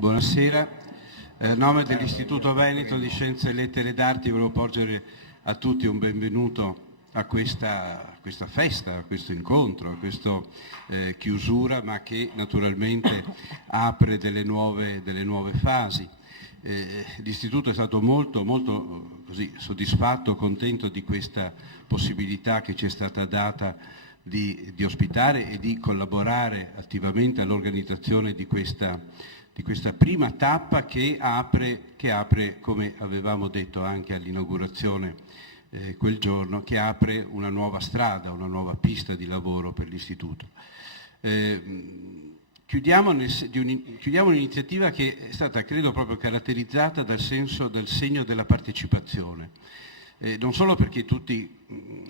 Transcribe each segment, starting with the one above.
Buonasera. A nome dell'Istituto Veneto di Scienze e Lettere d'Arte volevo porgere a tutti un benvenuto a questa festa, a questo incontro, a questa chiusura, ma che naturalmente apre delle nuove fasi. L'Istituto è stato molto così soddisfatto, contento di questa possibilità che ci è stata data di ospitare e di collaborare attivamente all'organizzazione di questa prima tappa che apre, come avevamo detto anche all'inaugurazione quel giorno, che apre una nuova strada, una nuova pista di lavoro per l'Istituto. Chiudiamo un'iniziativa che è stata, credo, proprio caratterizzata dal segno della partecipazione. Non solo perché tutti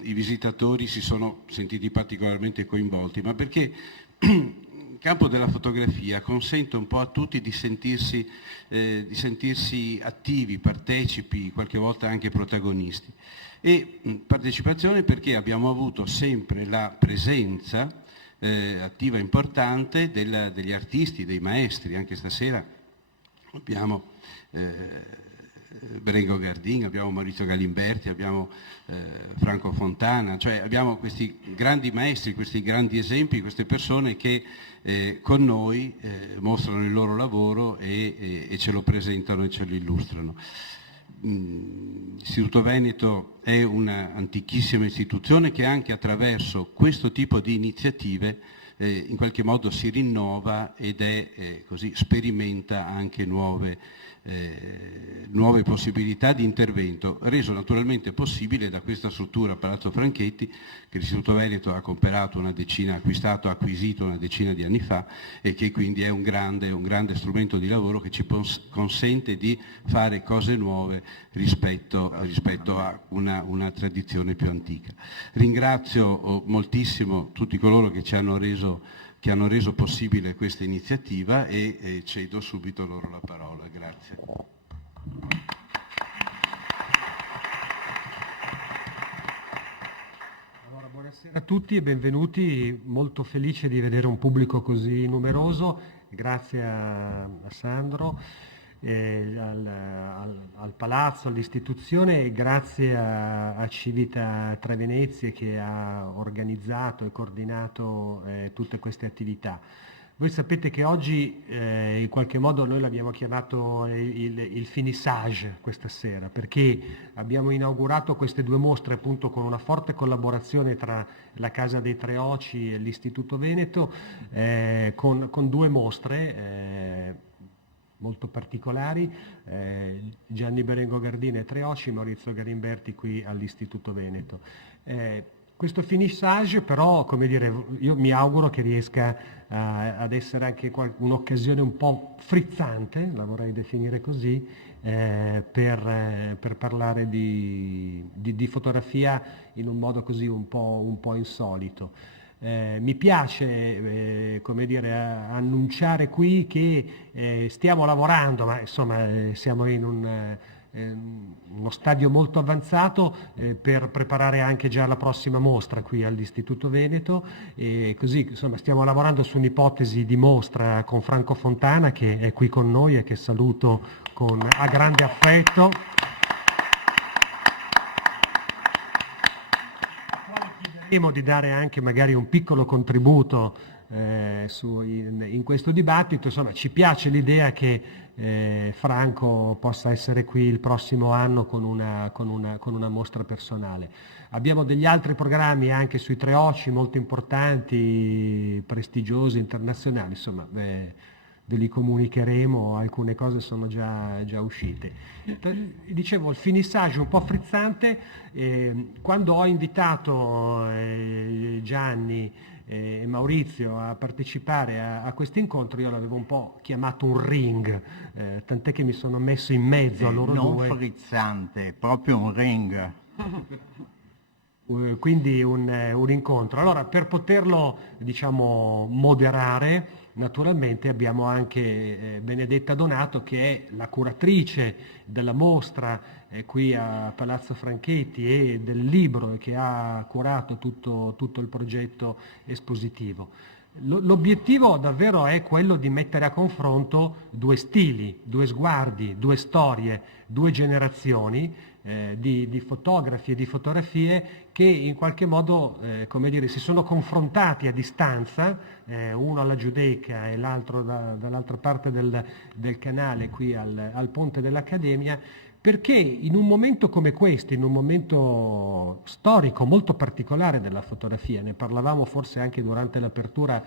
i visitatori si sono sentiti particolarmente coinvolti, ma perché il campo della fotografia consente un po' a tutti di sentirsi attivi, partecipi, qualche volta anche protagonisti. E partecipazione perché abbiamo avuto sempre la presenza attiva importante degli artisti, dei maestri. Anche stasera abbiamo Berengo Gardin, abbiamo Maurizio Galimberti, abbiamo Franco Fontana, cioè abbiamo questi grandi maestri, questi grandi esempi, queste persone che con noi mostrano il loro lavoro e ce lo presentano e ce lo illustrano. L'Istituto Veneto è una antichissima istituzione che anche attraverso questo tipo di iniziative in qualche modo si rinnova ed così sperimenta anche nuove possibilità di intervento, reso naturalmente possibile da questa struttura Palazzo Franchetti che l'Istituto Veneto ha acquisito una decina di anni fa e che quindi è un grande strumento di lavoro che ci consente di fare cose nuove rispetto a una tradizione più antica. Ringrazio moltissimo tutti coloro che hanno reso possibile questa iniziativa e cedo subito loro la parola. Grazie. Allora, buonasera a tutti e benvenuti. Molto felice di vedere un pubblico così numeroso. Grazie a Sandro, al Palazzo, all'istituzione e grazie a Civita Tre Venezie che ha organizzato e coordinato tutte queste attività. Voi sapete che oggi in qualche modo noi l'abbiamo chiamato il finissage questa sera, perché abbiamo inaugurato queste due mostre appunto con una forte collaborazione tra la Casa dei Tre Oci e l'Istituto Veneto, con due mostre molto particolari, Gianni Berengo Gardin e Tre Oci, Maurizio Galimberti qui all'Istituto Veneto. Questo finissage però, come dire, io mi auguro che riesca ad essere anche un'occasione un po' frizzante, la vorrei definire così, per parlare di fotografia in un modo così un po' insolito. Mi piace come dire, annunciare qui che stiamo lavorando, ma insomma siamo in uno stadio molto avanzato per preparare anche già la prossima mostra qui all'Istituto Veneto e così insomma stiamo lavorando su un'ipotesi di mostra con Franco Fontana che è qui con noi e che saluto a grande affetto. Chiederemo di dare anche magari un piccolo contributo in questo dibattito. Insomma, ci piace l'idea che Franco possa essere qui il prossimo anno con una mostra personale. Abbiamo degli altri programmi anche sui Tre Oci molto importanti, prestigiosi, internazionali, insomma ve li comunicheremo, alcune cose sono già uscite. Dicevo, il finissage un po' frizzante, quando ho invitato Gianni e Maurizio a partecipare a questo incontro, io l'avevo un po' chiamato un ring, tant'è che mi sono messo in mezzo a loro non due. Non frizzante, proprio un ring. Quindi un incontro. Allora, per poterlo, diciamo, moderare, naturalmente abbiamo anche Benedetta Donato, che è la curatrice della mostra qui a Palazzo Franchetti e del libro, che ha curato tutto il progetto espositivo. L'obiettivo davvero è quello di mettere a confronto due stili, due sguardi, due storie, due generazioni di fotografi e di fotografie che in qualche modo come dire, si sono confrontati a distanza, uno alla Giudecca e l'altro dall'altra parte del canale qui al Ponte dell'Accademia, perché in un momento come questo, in un momento storico molto particolare della fotografia, ne parlavamo forse anche durante l'apertura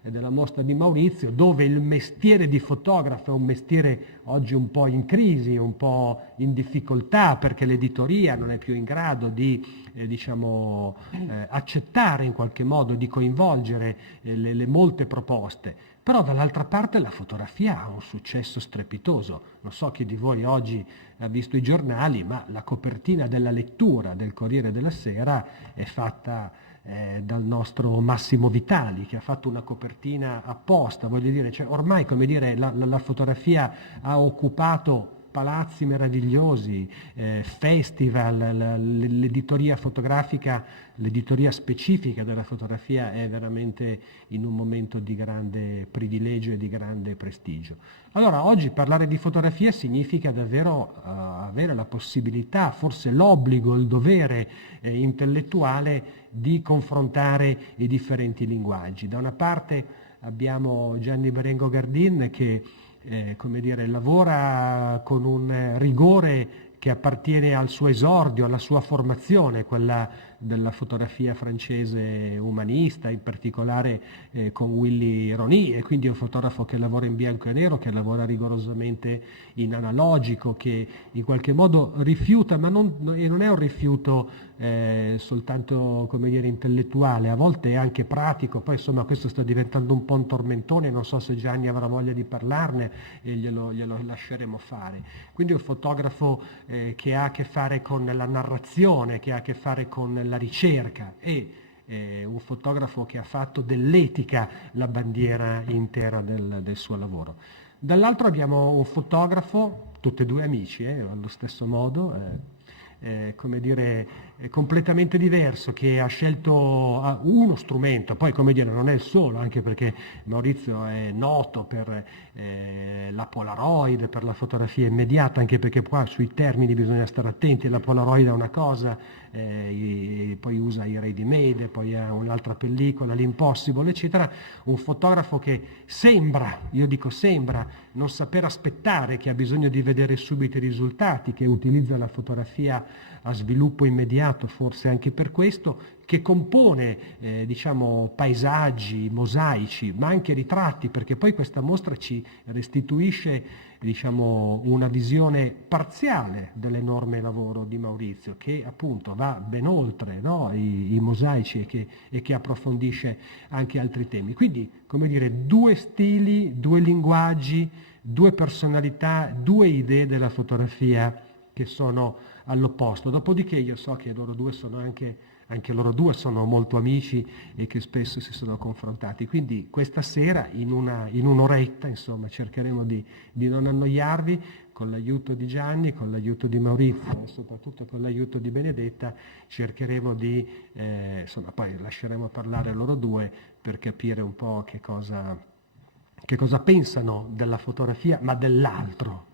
della mostra di Maurizio, dove il mestiere di fotografo è un mestiere oggi un po' in crisi, un po' in difficoltà, perché l'editoria non è più in grado di accettare in qualche modo, di coinvolgere le molte proposte. Però dall'altra parte la fotografia ha un successo strepitoso. Non so chi di voi oggi ha visto i giornali, ma la copertina della lettura del Corriere della Sera è fatta dal nostro Massimo Vitali, che ha fatto una copertina apposta, voglio dire, cioè ormai come dire, la fotografia ha occupato palazzi meravigliosi, festival, l'editoria fotografica, l'editoria specifica della fotografia è veramente in un momento di grande privilegio e di grande prestigio. Allora, oggi parlare di fotografia significa davvero avere la possibilità, forse l'obbligo, il dovere intellettuale di confrontare i differenti linguaggi. Da una parte abbiamo Gianni Berengo Gardin che come dire, lavora con un rigore che appartiene al suo esordio, alla sua formazione, quella della fotografia francese umanista, in particolare con Willy Rony, e quindi è un fotografo che lavora in bianco e nero, che lavora rigorosamente in analogico, che in qualche modo rifiuta, ma non è un rifiuto soltanto come dire, intellettuale, a volte è anche pratico. Poi insomma questo sta diventando un po' un tormentone, non so se Gianni avrà voglia di parlarne e glielo lasceremo fare. Quindi un fotografo che ha a che fare con la narrazione, che ha a che fare con la ricerca, e un fotografo che ha fatto dell'etica la bandiera intera del suo lavoro. Dall'altro abbiamo un fotografo, tutti e due amici, allo stesso modo, come dire, completamente diverso, che ha scelto uno strumento, poi come dire non è il solo, anche perché Maurizio è noto per la Polaroid, per la fotografia immediata, anche perché qua sui termini bisogna stare attenti, la Polaroid è una cosa, poi usa i ready made, poi ha un'altra pellicola, l'Impossible, eccetera. Un fotografo che sembra, io dico sembra, non saper aspettare, che ha bisogno di vedere subito i risultati, che utilizza la fotografia a sviluppo immediato, forse anche per questo, che compone diciamo paesaggi, mosaici, ma anche ritratti, perché poi questa mostra ci restituisce diciamo una visione parziale dell'enorme lavoro di Maurizio, che appunto va ben oltre, no, i mosaici e che approfondisce anche altri temi. Quindi, come dire, due stili, due linguaggi, due personalità, due idee della fotografia che sono all'opposto. Dopodiché io so che loro due sono anche loro due sono molto amici e che spesso si sono confrontati. Quindi questa sera, in un'oretta, insomma, cercheremo di non annoiarvi, con l'aiuto di Gianni, con l'aiuto di Maurizio e soprattutto con l'aiuto di Benedetta, cercheremo di, insomma, poi lasceremo parlare loro due per capire un po' che cosa pensano della fotografia, ma dell'altro.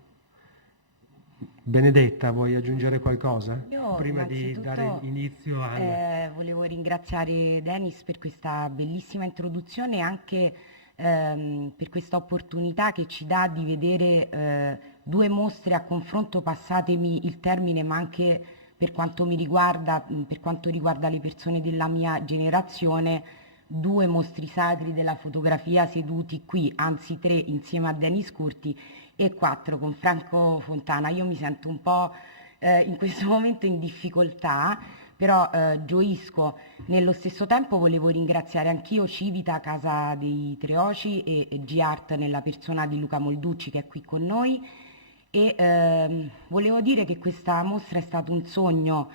Benedetta, vuoi aggiungere qualcosa? Io prima di dare inizio a... volevo ringraziare Denis per questa bellissima introduzione e anche per questa opportunità che ci dà di vedere due mostre a confronto, passatemi il termine, ma anche per quanto mi riguarda, per quanto riguarda le persone della mia generazione, due mostri sacri della fotografia seduti qui, anzi tre insieme a Denis Curti e 4 con Franco Fontana. Io mi sento un po' in questo momento in difficoltà, però gioisco. Nello stesso tempo volevo ringraziare anch'io Civita, Casa dei Treoci, e G-Art nella persona di Luca Molducci che è qui con noi, e volevo dire che questa mostra è stato un sogno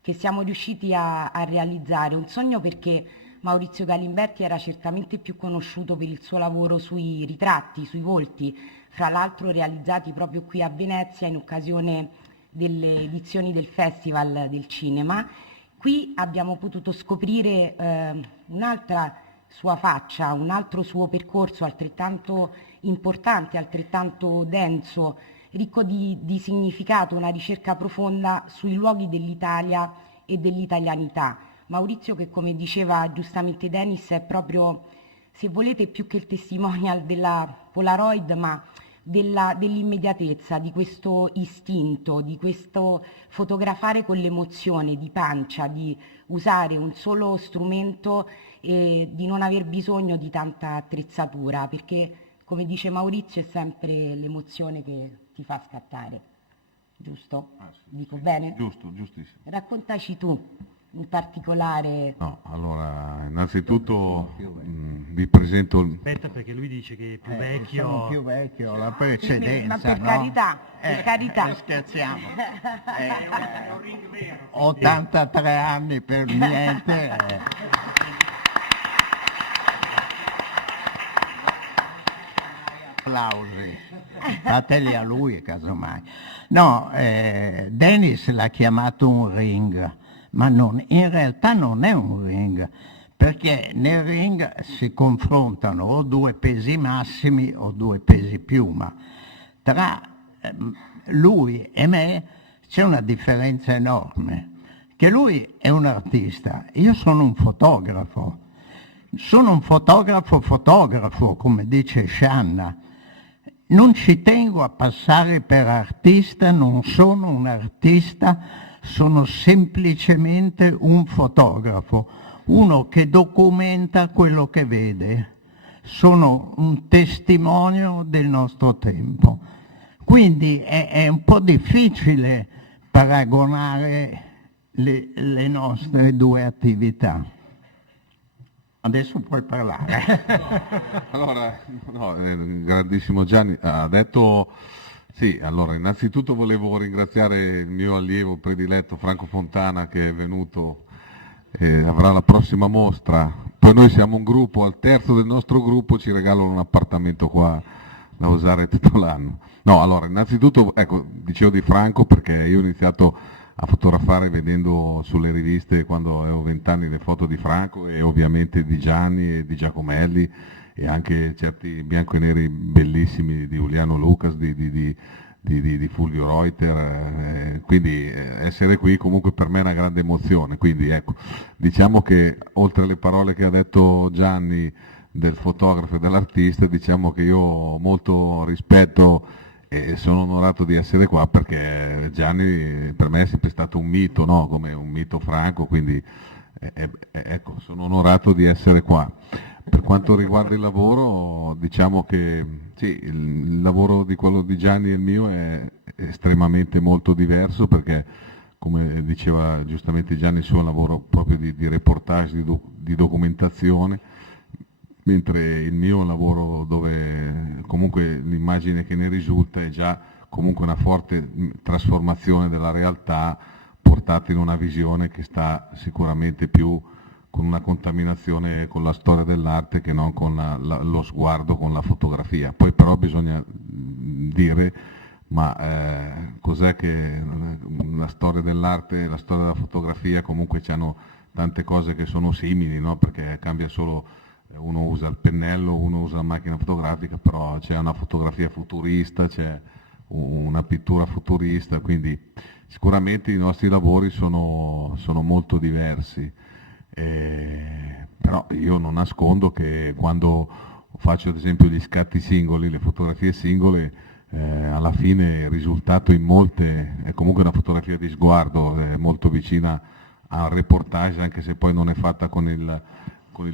che siamo riusciti a realizzare, un sogno perché Maurizio Galimberti era certamente più conosciuto per il suo lavoro sui ritratti, sui volti, fra l'altro realizzati proprio qui a Venezia in occasione delle edizioni del Festival del Cinema. Qui abbiamo potuto scoprire un'altra sua faccia, un altro suo percorso altrettanto importante, altrettanto denso, ricco di significato, una ricerca profonda sui luoghi dell'Italia e dell'italianità. Maurizio, che come diceva giustamente Denis, è proprio, se volete, più che il testimonial della Polaroid, ma dell'immediatezza, di questo istinto, di questo fotografare con l'emozione, di pancia, di usare un solo strumento e di non aver bisogno di tanta attrezzatura, perché come dice Maurizio è sempre l'emozione che ti fa scattare, giusto? Dico bene? Giusto, giustissimo. Raccontaci tu in particolare. No, allora, innanzitutto vi presento Aspetta, perché lui dice che è più Sono vecchio. più vecchio, la precedenza, Ma per no? carità, per carità. Scherziamo. 83 anni per niente. Applausi. Fateli a lui, casomai. No, Dennis l'ha chiamato un ring, ma in realtà non è un ring, perché nel ring si confrontano o due pesi massimi o due pesi piuma. Tra lui e me c'è una differenza enorme, che lui è un artista, io sono un fotografo. Sono un fotografo, come dice Shanna. Non ci tengo a passare per artista, non sono un artista, sono semplicemente un fotografo, uno che documenta quello che vede. Sono un testimonio del nostro tempo. Quindi è un po' difficile paragonare le nostre due attività. Adesso puoi parlare. Allora, no, grandissimo Gianni ha detto, sì, allora innanzitutto volevo ringraziare il mio allievo prediletto Franco Fontana che è venuto, avrà la prossima mostra, poi noi siamo un gruppo, al terzo del nostro gruppo ci regalano un appartamento qua da usare tutto l'anno. No, allora innanzitutto, ecco, dicevo di Franco perché io ho iniziato a fotografare vedendo sulle riviste quando avevo 20 anni le foto di Franco e ovviamente di Gianni e di Giacomelli e anche certi bianco e neri bellissimi di Giuliano Lucas, di Fulvio Reuter, quindi essere qui comunque per me è una grande emozione, quindi ecco, diciamo che oltre alle parole che ha detto Gianni del fotografo e dell'artista, diciamo che io ho molto rispetto e sono onorato di essere qua perché Gianni per me è sempre stato un mito, no? Come un mito Franco, quindi ecco, sono onorato di essere qua. Per quanto riguarda il lavoro, diciamo che sì, il lavoro di quello di Gianni e il mio è estremamente molto diverso perché, come diceva giustamente Gianni, il suo lavoro proprio di reportage, di documentazione, mentre il mio è un lavoro dove comunque l'immagine che ne risulta è già comunque una forte trasformazione della realtà portata in una visione che sta sicuramente più con una contaminazione con la storia dell'arte che non con lo sguardo, con la fotografia. Poi però bisogna dire, ma cos'è che la storia dell'arte e la storia della fotografia comunque hanno tante cose che sono simili, no? Perché cambia solo, uno usa il pennello, uno usa la macchina fotografica, però c'è una fotografia futurista, c'è una pittura futurista, quindi sicuramente i nostri lavori sono molto diversi. Però io non nascondo che quando faccio ad esempio gli scatti singoli, le fotografie singole, alla fine il risultato in molte è comunque una fotografia di sguardo, è molto vicina al reportage, anche se poi non è fatta con il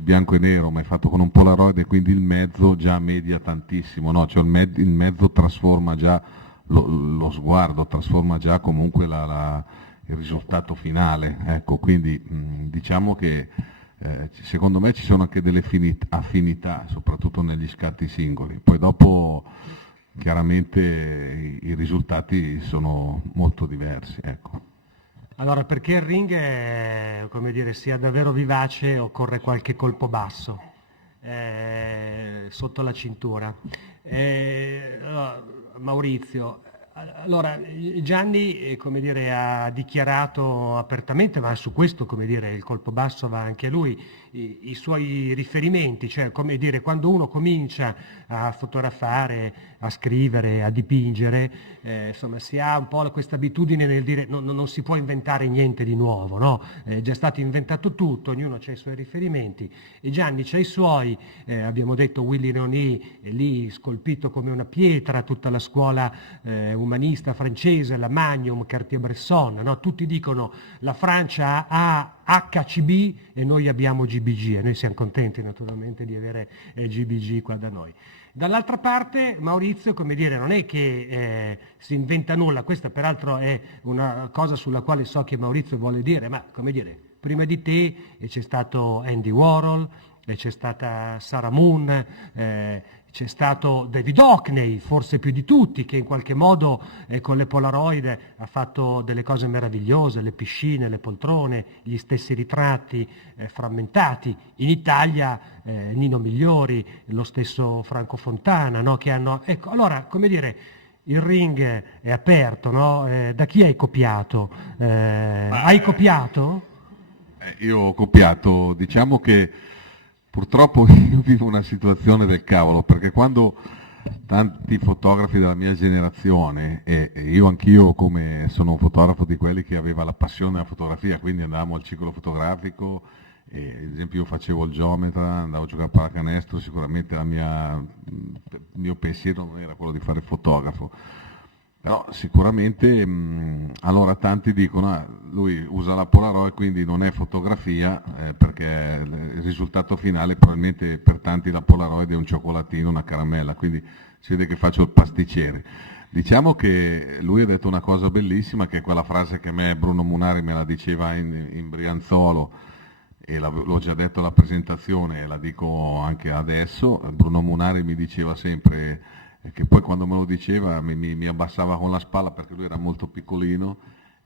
bianco e nero, ma è fatto con un Polaroid e quindi il mezzo già media tantissimo, no? Cioè il mezzo trasforma già lo sguardo, trasforma già comunque il risultato finale, ecco, quindi diciamo che secondo me ci sono anche delle affinità, soprattutto negli scatti singoli, poi dopo chiaramente i risultati sono molto diversi, ecco. Allora, perché il ring come dire, sia davvero vivace occorre qualche colpo basso sotto la cintura. Allora, Maurizio, Allora, Gianni, come dire, ha dichiarato apertamente, ma su questo, come dire, il colpo basso va anche a lui, i suoi riferimenti, cioè, come dire, quando uno comincia a fotografare, a scrivere, a dipingere, insomma, si ha un po' questa abitudine nel dire non si può inventare niente di nuovo, no? È già stato inventato tutto, ognuno ha i suoi riferimenti, e Gianni c'ha i suoi, abbiamo detto Willy Rony, è lì scolpito come una pietra, tutta la scuola umanista francese, la Magnum, Cartier-Bresson, no? Tutti dicono la Francia ha HCB e noi abbiamo GBG, e noi siamo contenti naturalmente di avere GBG qua da noi. Dall'altra parte Maurizio, come dire, non è che si inventa nulla, questa peraltro è una cosa sulla quale so che Maurizio vuole dire, ma come dire, prima di te c'è stato Andy Warhol, c'è stata Sarah Moon, c'è stato David Hockney, forse più di tutti, che in qualche modo con le Polaroid ha fatto delle cose meravigliose, le piscine, le poltrone, gli stessi ritratti frammentati. In Italia Nino Migliori, lo stesso Franco Fontana, no? Che hanno... Ecco, allora, come dire, il ring è aperto, no? Da chi hai copiato? Hai copiato? Io ho copiato, diciamo che purtroppo io vivo una situazione del cavolo, perché quando tanti fotografi della mia generazione, e io anch'io come sono un fotografo di quelli che aveva la passione della fotografia, quindi andavamo al ciclo fotografico, e, ad esempio io facevo il geometra, andavo a giocare a pallacanestro, sicuramente il mio pensiero non era quello di fare il fotografo. Però sicuramente, allora tanti dicono, lui usa la Polaroid quindi non è fotografia, perché il risultato finale probabilmente per tanti la Polaroid è un cioccolatino, una caramella, quindi si vede che faccio il pasticcere. Diciamo che lui ha detto una cosa bellissima, che è quella frase che a me Bruno Munari me la diceva in Brianzolo, e l'ho già detto alla presentazione e la dico anche adesso. Bruno Munari mi diceva sempre, che poi quando me lo diceva mi abbassava con la spalla, perché lui era molto piccolino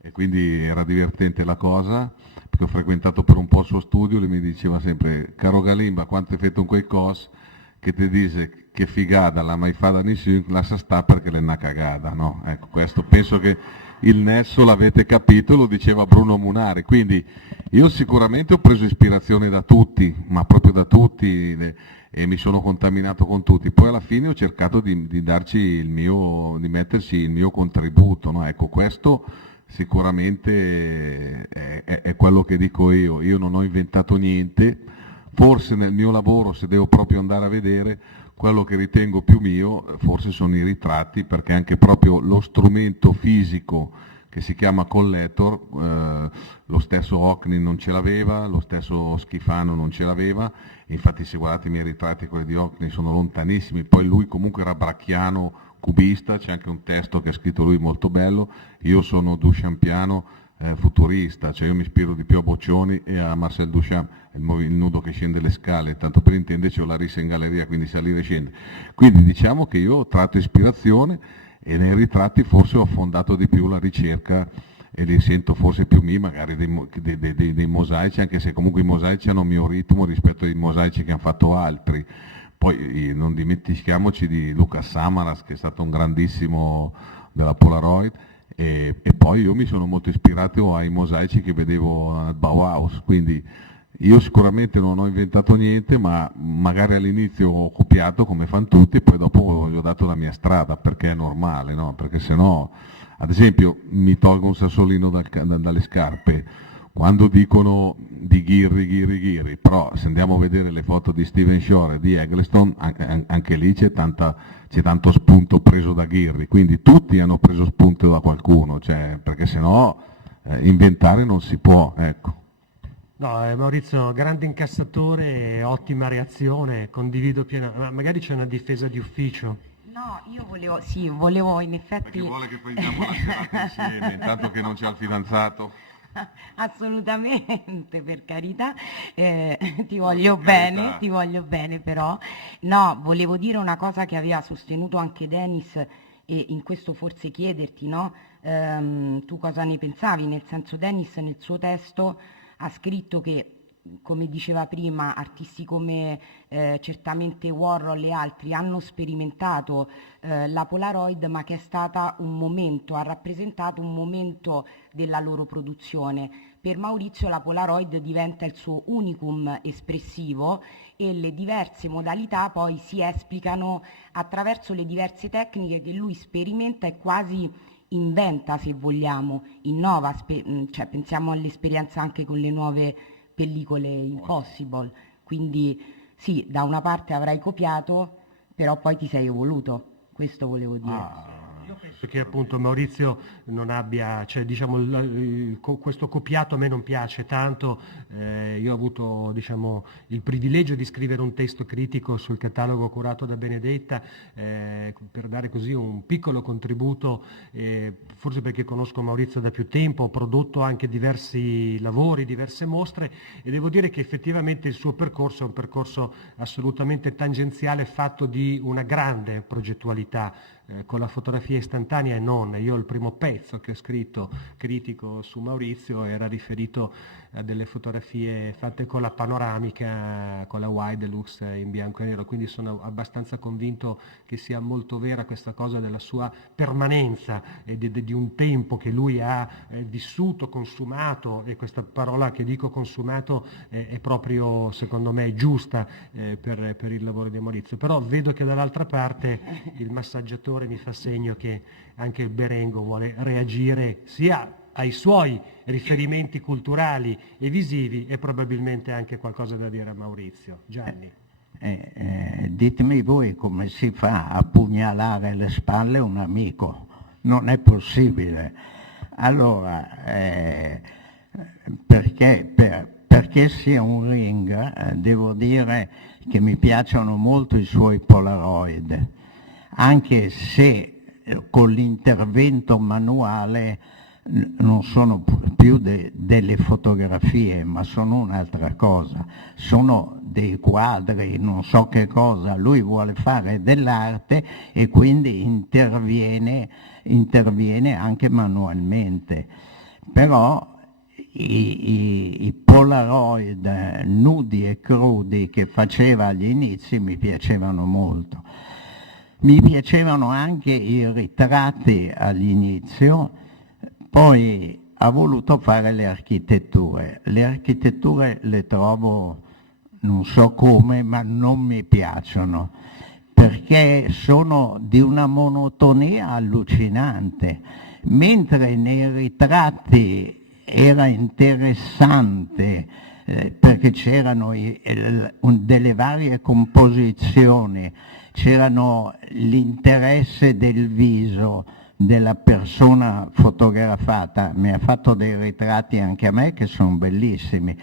e quindi era divertente la cosa, perché ho frequentato per un po' il suo studio, lui mi diceva sempre: caro Galimba, quanto hai fatto in quei cos che ti dice che figata la mai fa da nessuno, lascia sta perché l'è una cagata, no? Ecco, questo penso che il nesso l'avete capito, lo diceva Bruno Munari. Quindi io sicuramente ho preso ispirazione da tutti, ma proprio da tutti, e mi sono contaminato con tutti. Poi alla fine ho cercato di darci di metterci il mio contributo, no? Ecco, questo sicuramente è quello che dico io. Io non ho inventato niente, forse nel mio lavoro, se devo proprio andare a vedere, quello che ritengo più mio forse sono i ritratti, perché anche proprio lo strumento fisico che si chiama collector, lo stesso Hockney non ce l'aveva, lo stesso Schifano non ce l'aveva, infatti se guardate i miei ritratti, quelli di Hockney sono lontanissimi. Poi lui comunque era bracchiano, cubista, c'è anche un testo che ha scritto lui molto bello. Io sono duchampiano, futurista, cioè io mi ispiro di più a Boccioni e a Marcel Duchamp, il nudo che scende le scale, tanto per intenderci ho la rissa in galleria, quindi salire e scendere. Quindi diciamo che io ho tratto ispirazione, e nei ritratti forse ho affondato di più la ricerca e li sento forse più magari dei mosaici, anche se comunque i mosaici hanno il mio ritmo rispetto ai mosaici che hanno fatto altri. Poi non dimentichiamoci di Lucas Samaras, che è stato un grandissimo della Polaroid, e poi io mi sono molto ispirato ai mosaici che vedevo al Bauhaus, quindi io sicuramente non ho inventato niente, ma magari all'inizio ho copiato come fanno tutti e poi dopo gli ho dato la mia strada, perché è normale, no? Perché se no, ad esempio, mi tolgo un sassolino dalle scarpe quando dicono di Ghirri, però se andiamo a vedere le foto di Steven Shore e di Eggleston, anche lì c'è tanto spunto preso da Ghirri, quindi tutti hanno preso spunto da qualcuno, cioè, perché se no inventare non si può, ecco. No, Maurizio, grande incassatore, ottima reazione, condivido pienamente, ma magari c'è una difesa di ufficio. No, io volevo in effetti... Perché vuole che prendiamo la serata insieme, intanto che non c'è il fidanzato? Assolutamente, per carità, ti voglio bene però. No, volevo dire una cosa che aveva sostenuto anche Denis, e in questo forse chiederti, no? Tu cosa ne pensavi? Nel senso, Denis nel suo testo ha scritto che come diceva prima, artisti come certamente Warhol e altri hanno sperimentato la Polaroid, ma che è stata un momento, ha rappresentato un momento della loro produzione. Per Maurizio la Polaroid diventa il suo unicum espressivo e le diverse modalità poi si esplicano attraverso le diverse tecniche che lui sperimenta e quasi inventa, se vogliamo, innova, cioè pensiamo all'esperienza anche con le nuove pellicole Impossible, quindi sì, da una parte avrai copiato, però poi ti sei evoluto, questo volevo dire. Io penso che appunto Maurizio non abbia, cioè diciamo questo copiato a me non piace tanto, io ho avuto diciamo il privilegio di scrivere un testo critico sul catalogo curato da Benedetta per dare così un piccolo contributo, forse perché conosco Maurizio da più tempo, ho prodotto anche diversi lavori, diverse mostre e devo dire che effettivamente il suo percorso è un percorso assolutamente tangenziale, fatto di una grande progettualità, con la fotografia istantanea e non. Io il primo pezzo che ho scritto critico su Maurizio era riferito a delle fotografie fatte con la panoramica, con la wide deluxe in bianco e nero, quindi sono abbastanza convinto che sia molto vera questa cosa della sua permanenza e di un tempo che lui ha vissuto, consumato, e questa parola che dico consumato è proprio secondo me giusta per il lavoro di Maurizio. Però vedo che dall'altra parte il massaggiatore mi fa segno che anche il Berengo vuole reagire sia ai suoi riferimenti culturali e visivi e probabilmente anche qualcosa da dire a Maurizio. Gianni. Ditemi voi come si fa a pugnalare le spalle un amico, non è possibile. Allora, perché sia un ring, devo dire che mi piacciono molto i suoi Polaroid, anche se con l'intervento manuale non sono più delle fotografie, ma sono un'altra cosa, sono dei quadri, non so che cosa. Lui vuole fare dell'arte e quindi interviene anche manualmente. Però i Polaroid nudi e crudi che faceva agli inizi mi piacevano molto. Mi piacevano anche i ritratti all'inizio, poi ha voluto fare le architetture. Le architetture le trovo, non so come, ma non mi piacciono, perché sono di una monotonia allucinante, mentre nei ritratti era interessante perché c'erano delle varie composizioni, c'erano l'interesse del viso della persona fotografata, mi ha fatto dei ritratti anche a me che sono bellissimi.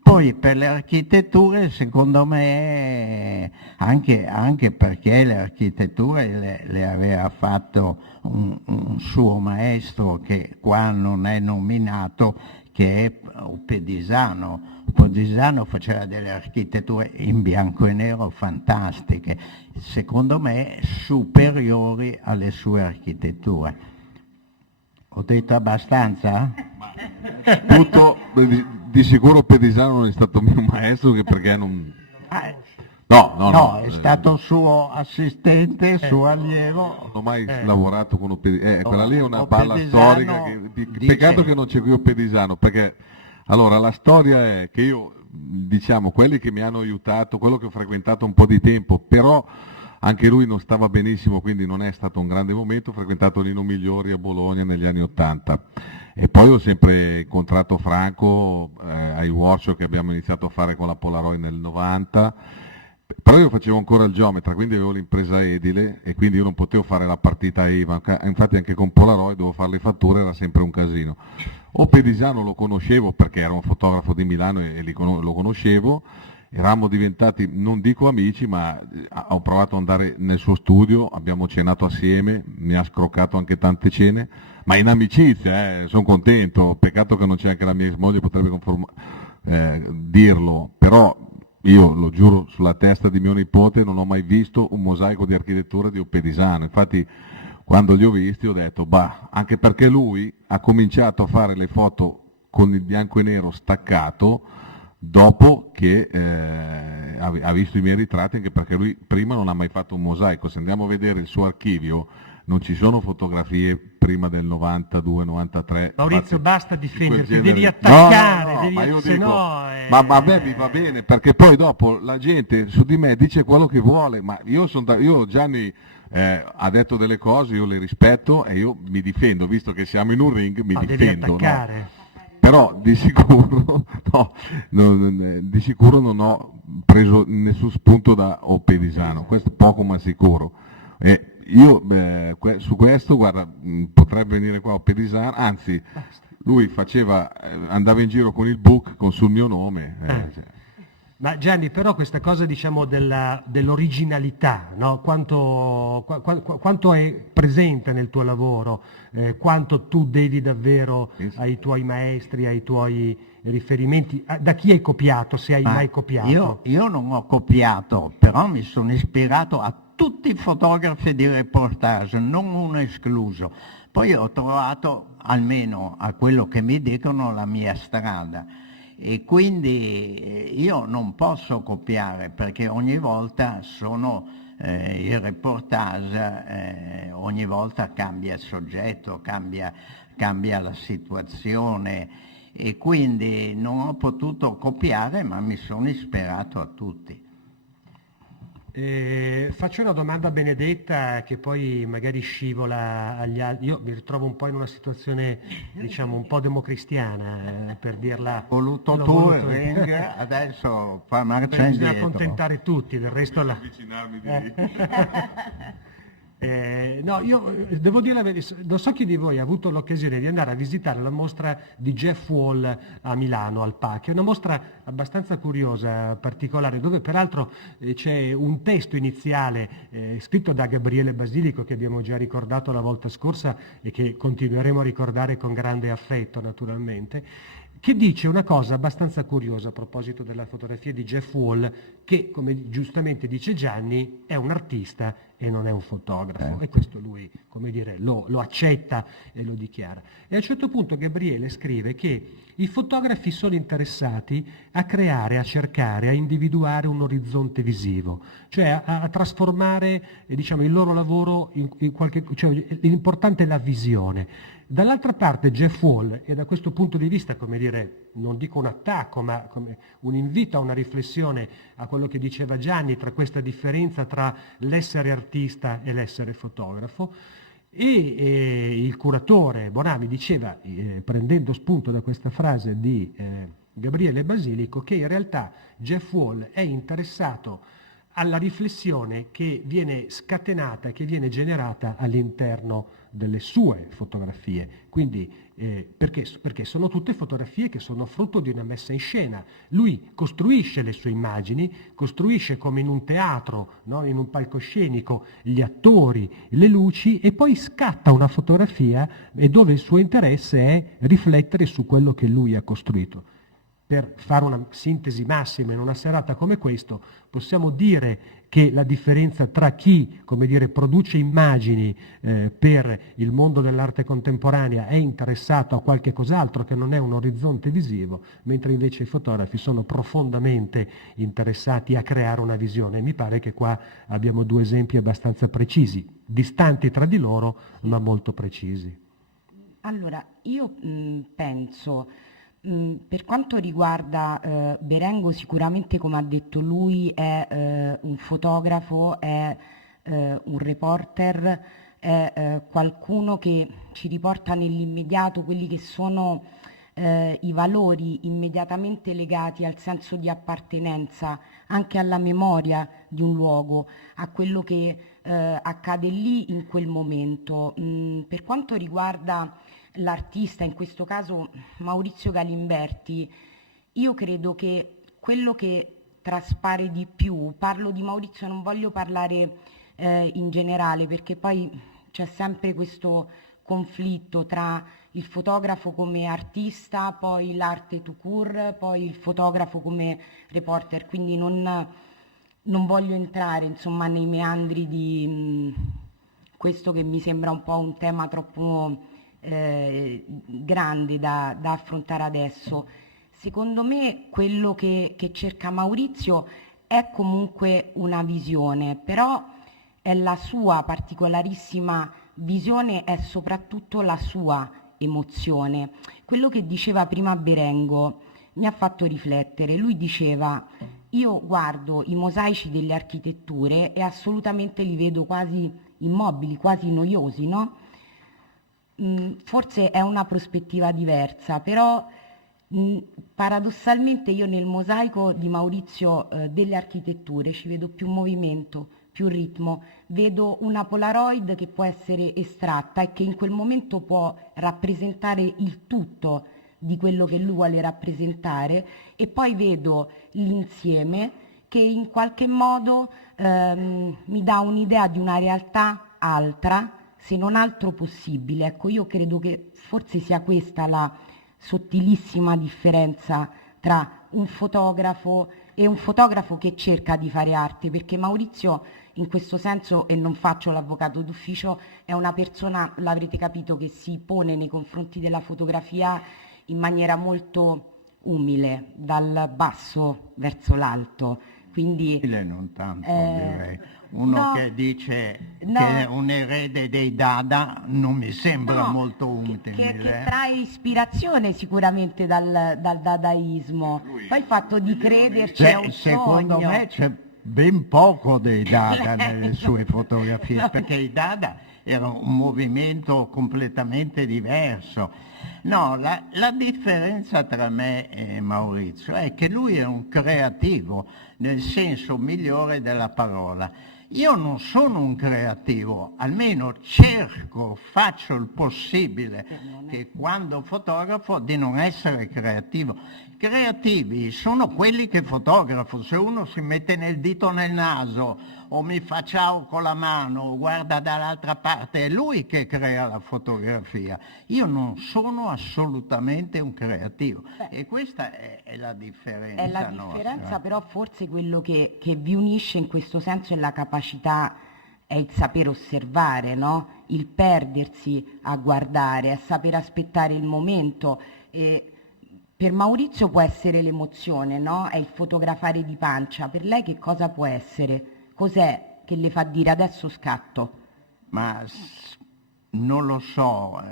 Poi per le architetture secondo me, anche perché le architetture le aveva fatto un suo maestro che qua non è nominato, che è Upedisano. Upedisano faceva delle architetture in bianco e nero fantastiche, secondo me superiori alle sue architetture. Ho detto abbastanza? Tutto, di sicuro Pedisano non è stato mio maestro, che perché non... No, è stato suo assistente, suo allievo. Non ho mai lavorato con Pedisano, quella lì è una palla Pedisano storica, peccato che non c'è qui Pedisano, perché allora la storia è che io, diciamo, quelli che mi hanno aiutato, quello che ho frequentato un po' di tempo, però anche lui non stava benissimo, quindi non è stato un grande momento, ho frequentato Nino Migliori a Bologna negli anni '80 e poi ho sempre incontrato Franco ai workshop che abbiamo iniziato a fare con la Polaroid nel '90, però io facevo ancora il geometra, quindi avevo l'impresa edile e quindi io non potevo fare la partita IVA, infatti anche con Polaroid dovevo fare le fatture, era sempre un casino. O Pedisano lo conoscevo perché era un fotografo di Milano e lo conoscevo, eravamo diventati, non dico amici, ma ho provato ad andare nel suo studio, abbiamo cenato assieme, mi ha scroccato anche tante cene, ma in amicizia, sono contento, peccato che non c'è anche la mia ex moglie, potrebbe dirlo, però io lo giuro sulla testa di mio nipote, non ho mai visto un mosaico di architettura di Pedisano, infatti quando li ho visti ho detto, anche perché lui ha cominciato a fare le foto con il bianco e nero staccato dopo che ha visto i miei ritratti, anche perché lui prima non ha mai fatto un mosaico. Se andiamo a vedere il suo archivio non ci sono fotografie prima del 92-93. Maurizio, basta di difenderti, quel genere. devi attaccare, No, ma io se dico, no, ma a me mi va bene, perché poi dopo la gente su di me dice quello che vuole, ma io Gianni ha detto delle cose, io le rispetto e io mi difendo, visto che siamo in un ring, mi devi difendo. No? attaccare. Però di sicuro, di sicuro non ho preso nessun spunto da Oppedisano, questo è poco ma sicuro. Io su questo, guarda, potrebbe venire qua Oppedisano, anzi lui andava in giro con il book sul mio nome. Cioè. Ma Gianni, però questa cosa diciamo dell'originalità, no? Quanto è presente nel tuo lavoro, quanto tu devi davvero ai tuoi maestri, ai tuoi riferimenti, da chi hai copiato, se hai mai copiato? Io non ho copiato, però mi sono ispirato a tutti i fotografi di reportage, non uno escluso. Poi ho trovato, almeno a quello che mi dicono, la mia strada. E quindi io non posso copiare, perché ogni volta il reportage, ogni volta cambia il soggetto, cambia la situazione, e quindi non ho potuto copiare, ma mi sono ispirato a tutti. Faccio una domanda a Benedetta che poi magari scivola agli altri. Io mi ritrovo un po' in una situazione, diciamo, un po' democristiana, per dirla. Voluto tu il ring, adesso fa marcia Bisogna indietro. accontentare tutti, del resto Avvicinarmi di lì. No, io devo dire la verità, non so chi di voi ha avuto l'occasione di andare a visitare la mostra di Jeff Wall a Milano, al PAC. È una mostra abbastanza curiosa, particolare, dove peraltro c'è un testo iniziale scritto da Gabriele Basilico, che abbiamo già ricordato la volta scorsa e che continueremo a ricordare con grande affetto, naturalmente, che dice una cosa abbastanza curiosa a proposito della fotografia di Jeff Wall, che, come giustamente dice Gianni, è un artista e non è un fotografo. E questo lui, come dire, lo accetta e lo dichiara. E a un certo punto Gabriele scrive che i fotografi sono interessati a creare, a cercare, a individuare un orizzonte visivo, cioè a trasformare diciamo, il loro lavoro in qualche... cioè l'importante è la visione. Dall'altra parte Jeff Wall, e da questo punto di vista, come dire, non dico un attacco, ma come un invito a una riflessione a quello che diceva Gianni, tra questa differenza tra l'essere artista e l'essere fotografo, e il curatore Bonami diceva, prendendo spunto da questa frase di Gabriele Basilico, che in realtà Jeff Wall è interessato alla riflessione che viene scatenata, che viene generata all'interno delle sue fotografie. Quindi perché sono tutte fotografie che sono frutto di una messa in scena. Lui costruisce le sue immagini, costruisce come in un teatro, no? In un palcoscenico, gli attori, le luci, e poi scatta una fotografia e dove il suo interesse è riflettere su quello che lui ha costruito. Per fare una sintesi massima in una serata come questo, possiamo dire che la differenza tra chi, come dire, produce immagini per il mondo dell'arte contemporanea è interessato a qualche cos'altro che non è un orizzonte visivo, mentre invece i fotografi sono profondamente interessati a creare una visione. Mi pare che qua abbiamo due esempi abbastanza precisi, distanti tra di loro, ma molto precisi. Allora, io penso... Per quanto riguarda Berengo, sicuramente, come ha detto lui, è un fotografo, è un reporter, è qualcuno che ci riporta nell'immediato quelli che sono i valori immediatamente legati al senso di appartenenza, anche alla memoria di un luogo, a quello che accade lì in quel momento. Per quanto riguarda l'artista, in questo caso Maurizio Galimberti, io credo che quello che traspare di più, parlo di Maurizio, non voglio parlare in generale, perché poi c'è sempre questo conflitto tra il fotografo come artista, poi l'arte tout court, poi il fotografo come reporter, quindi non voglio entrare insomma nei meandri di questo, che mi sembra un po' un tema troppo grande da affrontare adesso. secondo me quello che cerca Maurizio è comunque una visione, però è la sua particolarissima visione, è soprattutto la sua emozione. Quello che diceva prima Berengo mi ha fatto riflettere. Lui diceva: io guardo i mosaici delle architetture e assolutamente li vedo quasi immobili, quasi noiosi, no? Forse è una prospettiva diversa, però paradossalmente io nel mosaico di Maurizio delle architetture ci vedo più movimento, più ritmo, vedo una Polaroid che può essere estratta e che in quel momento può rappresentare il tutto di quello che lui vuole rappresentare, e poi vedo l'insieme che in qualche modo mi dà un'idea di una realtà altra, se non altro possibile. Ecco, io credo che forse sia questa la sottilissima differenza tra un fotografo e un fotografo che cerca di fare arte, perché Maurizio in questo senso, e non faccio l'avvocato d'ufficio, è una persona, l'avrete capito, che si pone nei confronti della fotografia in maniera molto umile, dal basso verso l'alto. Quindi Non tanto, direi. Uno no, che dice no. che è un erede dei Dada non mi sembra no, molto che umile. trae ispirazione sicuramente dal dadaismo. Poi il fatto di crederci è un Secondo sogno. me c'è ben poco dei Dada nelle sue fotografie, perché i Dada erano un movimento completamente diverso. No, la differenza tra me e Maurizio è che lui è un creativo nel senso migliore della parola. Io non sono un creativo, almeno cerco, faccio il possibile che quando fotografo di non essere creativo. Creativi sono quelli che fotografo. Se uno si mette nel dito nel naso o mi fa ciao con la mano o guarda dall'altra parte, è lui che crea la fotografia. Io non sono assolutamente un creativo. E questa è la differenza. È la differenza, nostra. però forse quello che vi unisce in questo senso è la capacità, è il saper osservare, no? Il perdersi a guardare, a saper aspettare il momento. E per Maurizio può essere l'emozione, no? È il fotografare di pancia. Per lei che cosa può essere? Cos'è che le fa dire adesso scatto? Ma non lo so,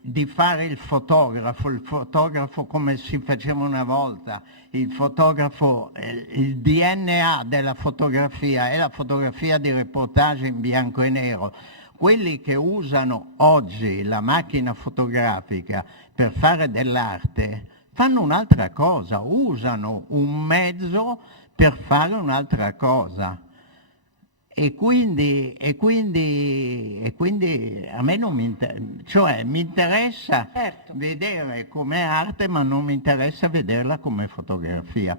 di fare il fotografo come si faceva una volta, il fotografo, il DNA della fotografia è la fotografia di reportage in bianco e nero. Quelli che usano oggi la macchina fotografica per fare dell'arte fanno un'altra cosa, usano un mezzo per fare un'altra cosa. E quindi a me non mi interessa, cioè mi interessa Certo. vedere come arte, ma non mi interessa vederla come fotografia,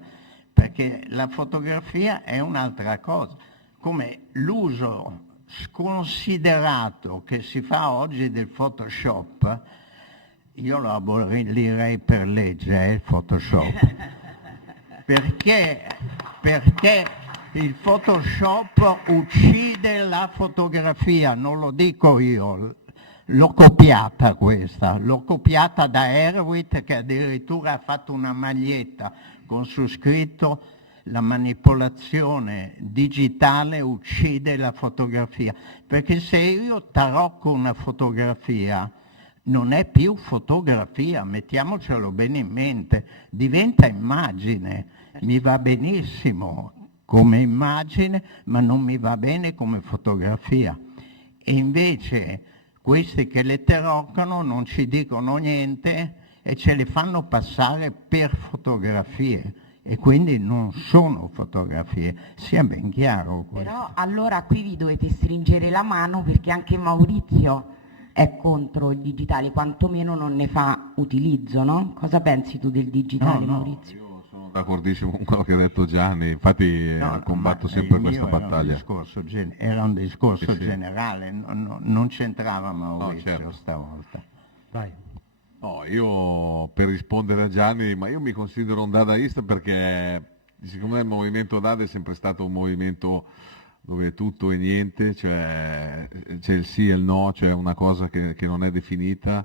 perché la fotografia è un'altra cosa, come l'uso sconsiderato che si fa oggi del Photoshop. Io lo abolirei per legge, il Photoshop, perché il Photoshop uccide la fotografia, non lo dico io, l'ho copiata questa, l'ho copiata da Erwitt, che addirittura ha fatto una maglietta con su scritto: la manipolazione digitale uccide la fotografia, perché se io tarocco una fotografia non è più fotografia, mettiamocelo bene in mente, diventa immagine, mi va benissimo come immagine, ma non mi va bene come fotografia. E invece questi che le taroccano non ci dicono niente e ce le fanno passare per fotografie, e quindi non sono fotografie, sia ben chiaro questo. Però allora qui vi dovete stringere la mano, perché anche Maurizio è contro il digitale, quantomeno non ne fa utilizzo, no? Cosa pensi tu del digitale, No, Maurizio? Io sono d'accordissimo con quello che ha detto Gianni, infatti combatto ma sempre il questa mio battaglia. Era un discorso Sì, sì. generale, non c'entrava Maurizio certo. stavolta. Vai. No, io per rispondere a Gianni, ma io mi considero un dadaista perché secondo me il movimento Dada è sempre stato un movimento dove è tutto e niente, cioè c'è il sì e il no, cioè una cosa che non è definita,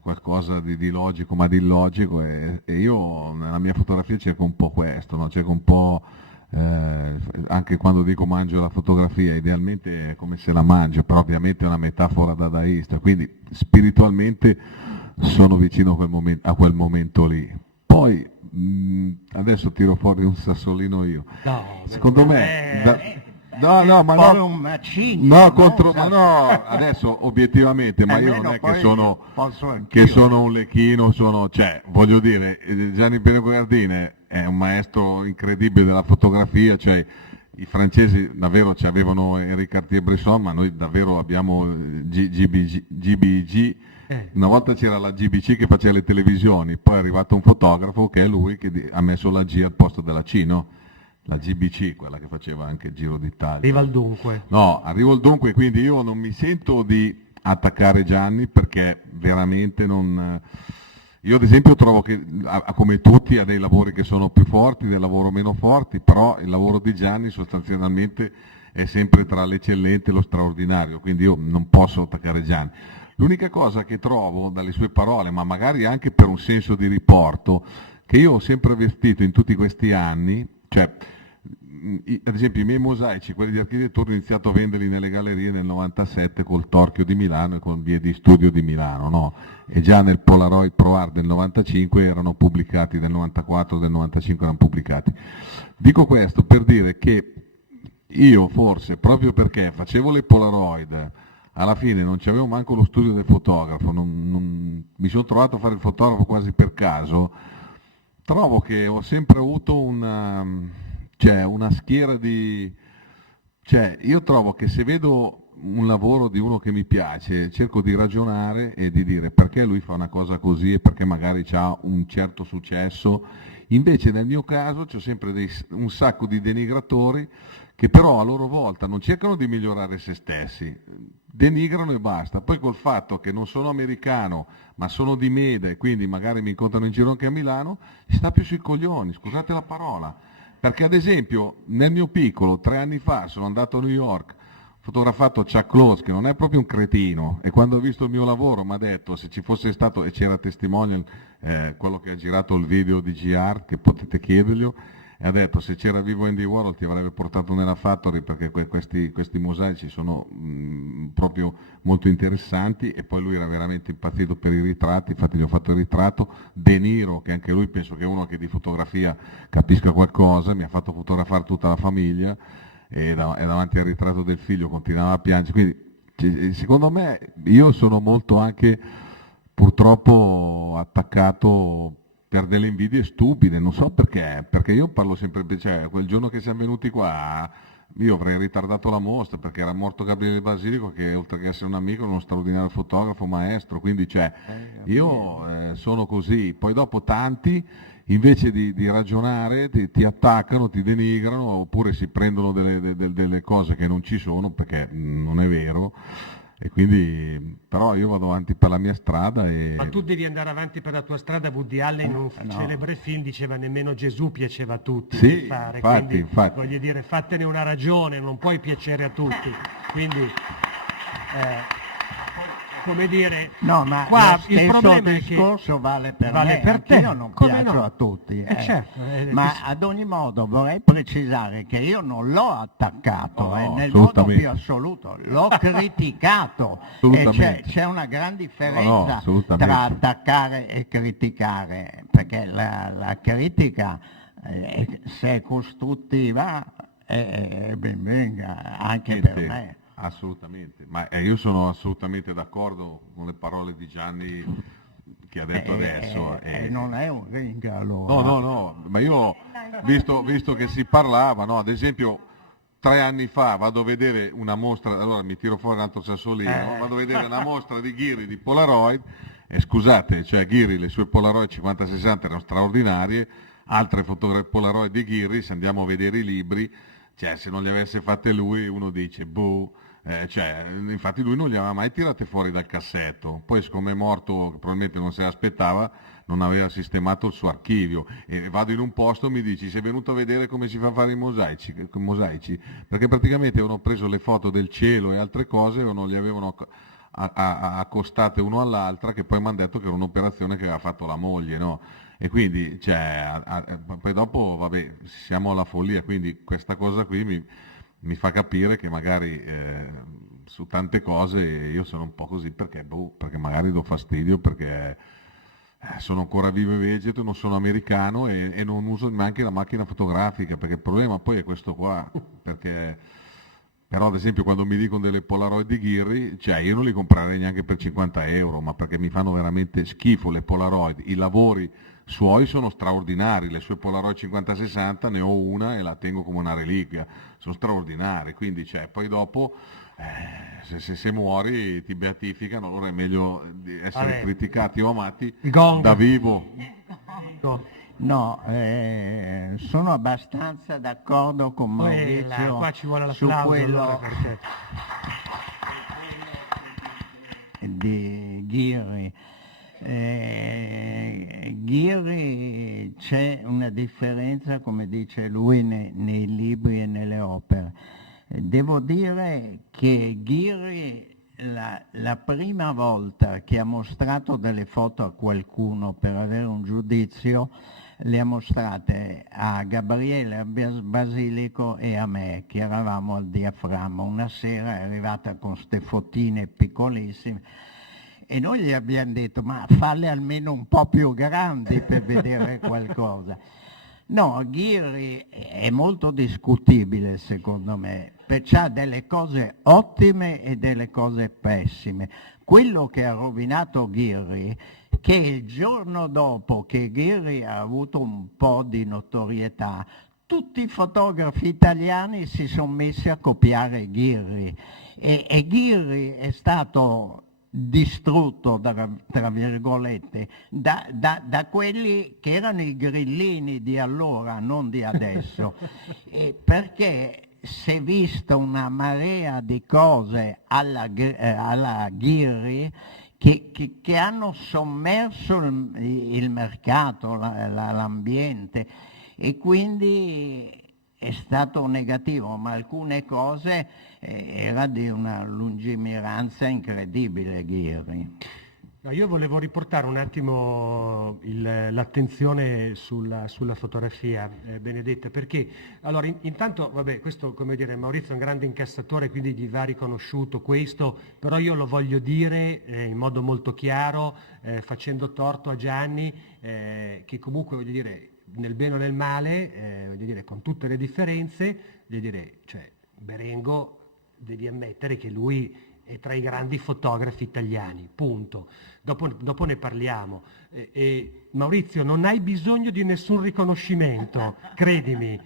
qualcosa di logico ma di illogico, e io nella mia fotografia cerco un po' questo, no? Cerco un po', anche quando dico mangio la fotografia, idealmente è come se la mangio, però ovviamente è una metafora dadaista, quindi spiritualmente sono vicino a quel momento lì. Poi adesso tiro fuori un sassolino io. No, Secondo me, no, ma poi no, un macigno, no, contro, ma no, adesso obiettivamente, ma io non Almeno è poi che sono, posso anch'io. che sono un lecchino, cioè, voglio dire, Gianni Piero Gardine è un maestro incredibile della fotografia, cioè i francesi davvero ci avevano Henri Cartier-Bresson, ma noi davvero abbiamo GBG. Una volta c'era la GBC che faceva le televisioni, poi è arrivato un fotografo che è lui che ha messo la G al posto della C, no? La GBC, quella che faceva anche il Giro d'Italia. Arriva al dunque. No, arrivo al dunque, quindi io non mi sento di attaccare Gianni perché veramente non... Io ad esempio trovo che, come tutti, ha dei lavori che sono più forti, dei lavori meno forti, però il lavoro di Gianni sostanzialmente è sempre tra l'eccellente e lo straordinario, quindi io non posso attaccare Gianni. L'unica cosa che trovo dalle sue parole, ma magari anche per un senso di riporto, che io ho sempre avvertito in tutti questi anni, cioè ad esempio i miei mosaici, quelli di architettura, ho iniziato a venderli nelle gallerie nel 97 col Torchio di Milano e con Vie di Studio di Milano, no? E già nel Polaroid Pro Art del 95 erano pubblicati, del 94, del 95 erano pubblicati. Dico questo per dire che io forse, proprio perché facevo le Polaroid, alla fine non c'avevo manco lo studio del fotografo, mi sono trovato a fare il fotografo quasi per caso, trovo che ho sempre avuto una schiera di... Cioè, io trovo che se vedo un lavoro di uno che mi piace, cerco di ragionare e di dire perché lui fa una cosa così e perché magari ha un certo successo. Invece nel mio caso c'ho sempre un sacco di denigratori che però a loro volta non cercano di migliorare se stessi, denigrano e basta. Poi col fatto che non sono americano, ma sono di Meda e quindi magari mi incontrano in giro anche a Milano, si sta più sui coglioni, scusate la parola. Perché ad esempio nel mio piccolo, 3 anni fa, sono andato a New York, ho fotografato Chuck Close, che non è proprio un cretino, e quando ho visto il mio lavoro mi ha detto se ci fosse stato, e c'era testimonial, quello che ha girato il video di GR, che potete chiederglielo, e ha detto se c'era vivo Andy Warhol ti avrebbe portato nella Factory perché questi mosaici sono proprio molto interessanti, e poi lui era veramente impazzito per i ritratti, infatti gli ho fatto il ritratto. De Niro, che anche lui penso che è uno che di fotografia capisca qualcosa, mi ha fatto fotografare tutta la famiglia e davanti al ritratto del figlio continuava a piangere, quindi secondo me io sono molto anche purtroppo attaccato per delle invidie stupide, non so perché io parlo sempre, cioè quel giorno che siamo venuti qua io avrei ritardato la mostra perché era morto Gabriele Basilico, che oltre che essere un amico è uno straordinario fotografo, maestro, quindi cioè io sono così, poi dopo tanti invece di ragionare ti attaccano, ti denigrano oppure si prendono delle cose che non ci sono perché non è vero. E quindi, però io vado avanti per la mia strada e... Ma tu devi andare avanti per la tua strada. Woody Allen in un celebre film diceva nemmeno Gesù piaceva a tutti. Sì, per fare. infatti, Quindi, infatti. voglio dire, fattene una ragione, non puoi piacere a tutti. Quindi, come dire, No, ma qua lo il stesso problema è che discorso vale per vale me, per te. anch'io non Come piaccio no? a tutti. Certo, Ma ad ogni modo vorrei precisare che io non l'ho attaccato No, nel modo assolutamente. più assoluto, l'ho criticato. E Assolutamente. c'è una gran No, differenza assolutamente. tra attaccare e criticare, perché la critica, se è costruttiva, ben venga anche per me. Assolutamente, ma io sono assolutamente d'accordo con le parole di Gianni che ha detto adesso. Non è un ring allora. No, ma io, visto che si parlava, no, ad esempio 3 anni fa vado a vedere una mostra, allora mi tiro fuori un altro sassolino, vado a vedere una mostra di Ghirri di Polaroid, e scusate, cioè Ghirri, le sue Polaroid 50-60 erano straordinarie, altre fotografie Polaroid di Ghirri, se andiamo a vedere i libri, cioè se non le avesse fatte lui uno dice boh. Infatti lui non li aveva mai tirate fuori dal cassetto, poi siccome è morto, probabilmente non se l'aspettava, non aveva sistemato il suo archivio, e vado in un posto, mi dici sei venuto a vedere come si fa a fare i mosaici, perché praticamente avevano preso le foto del cielo e altre cose e non li avevano accostate uno all'altra, che poi mi hanno detto che era un'operazione che aveva fatto la moglie, no? E quindi, cioè, poi dopo, vabbè, siamo alla follia, quindi questa cosa qui mi fa capire che magari su tante cose io sono un po' così perché magari do fastidio, perché sono ancora vivo e vegeto, non sono americano e non uso neanche la macchina fotografica, perché il problema poi è questo qua, perché però ad esempio quando mi dicono delle Polaroid di Ghirri, cioè io non li comprerei neanche per 50 euro, ma perché mi fanno veramente schifo le Polaroid. I lavori suoi sono straordinari, le sue Polaroid 50-60 ne ho una e la tengo come una reliquia, sono straordinari, quindi cioè, poi dopo se muori ti beatificano, allora è meglio di essere criticati o amati da vivo. No, sono abbastanza d'accordo con Maurizio qua ci vuole su l'applauso, quello allora, perché... di Ghirri. Ghirri, c'è una differenza, come dice lui, nei libri e nelle opere. Devo dire che Ghirri, la prima volta che ha mostrato delle foto a qualcuno per avere un giudizio, le ha mostrate a Gabriele Basilico e a me, che eravamo al diaframma. Una sera è arrivata con ste fotine piccolissime e noi gli abbiamo detto: ma falle almeno un po' più grandi per vedere qualcosa. No, Ghirri è molto discutibile secondo me, perché ha delle cose ottime e delle cose pessime. Quello che ha rovinato Ghirri, che il giorno dopo che Ghirri ha avuto un po' di notorietà, tutti i fotografi italiani si sono messi a copiare Ghirri e Ghirri è stato distrutto, tra virgolette, da quelli che erano i grillini di allora, non di adesso, perché si è vista una marea di cose alla Ghirri che hanno sommerso il mercato, l'ambiente, e quindi è stato negativo, ma alcune cose era di una lungimiranza incredibile Ghirri. No, io volevo riportare un attimo l'attenzione sulla fotografia, Benedetta, perché allora intanto, vabbè, questo, come dire, Maurizio è un grande incassatore, quindi gli va riconosciuto questo, però io lo voglio dire in modo molto chiaro, facendo torto a Gianni, che comunque, voglio dire, nel bene o nel male, voglio dire, con tutte le differenze, voglio dire, cioè, Berengo, devi ammettere che lui è tra i grandi fotografi italiani, punto. Dopo ne parliamo. Maurizio, non hai bisogno di nessun riconoscimento, credimi.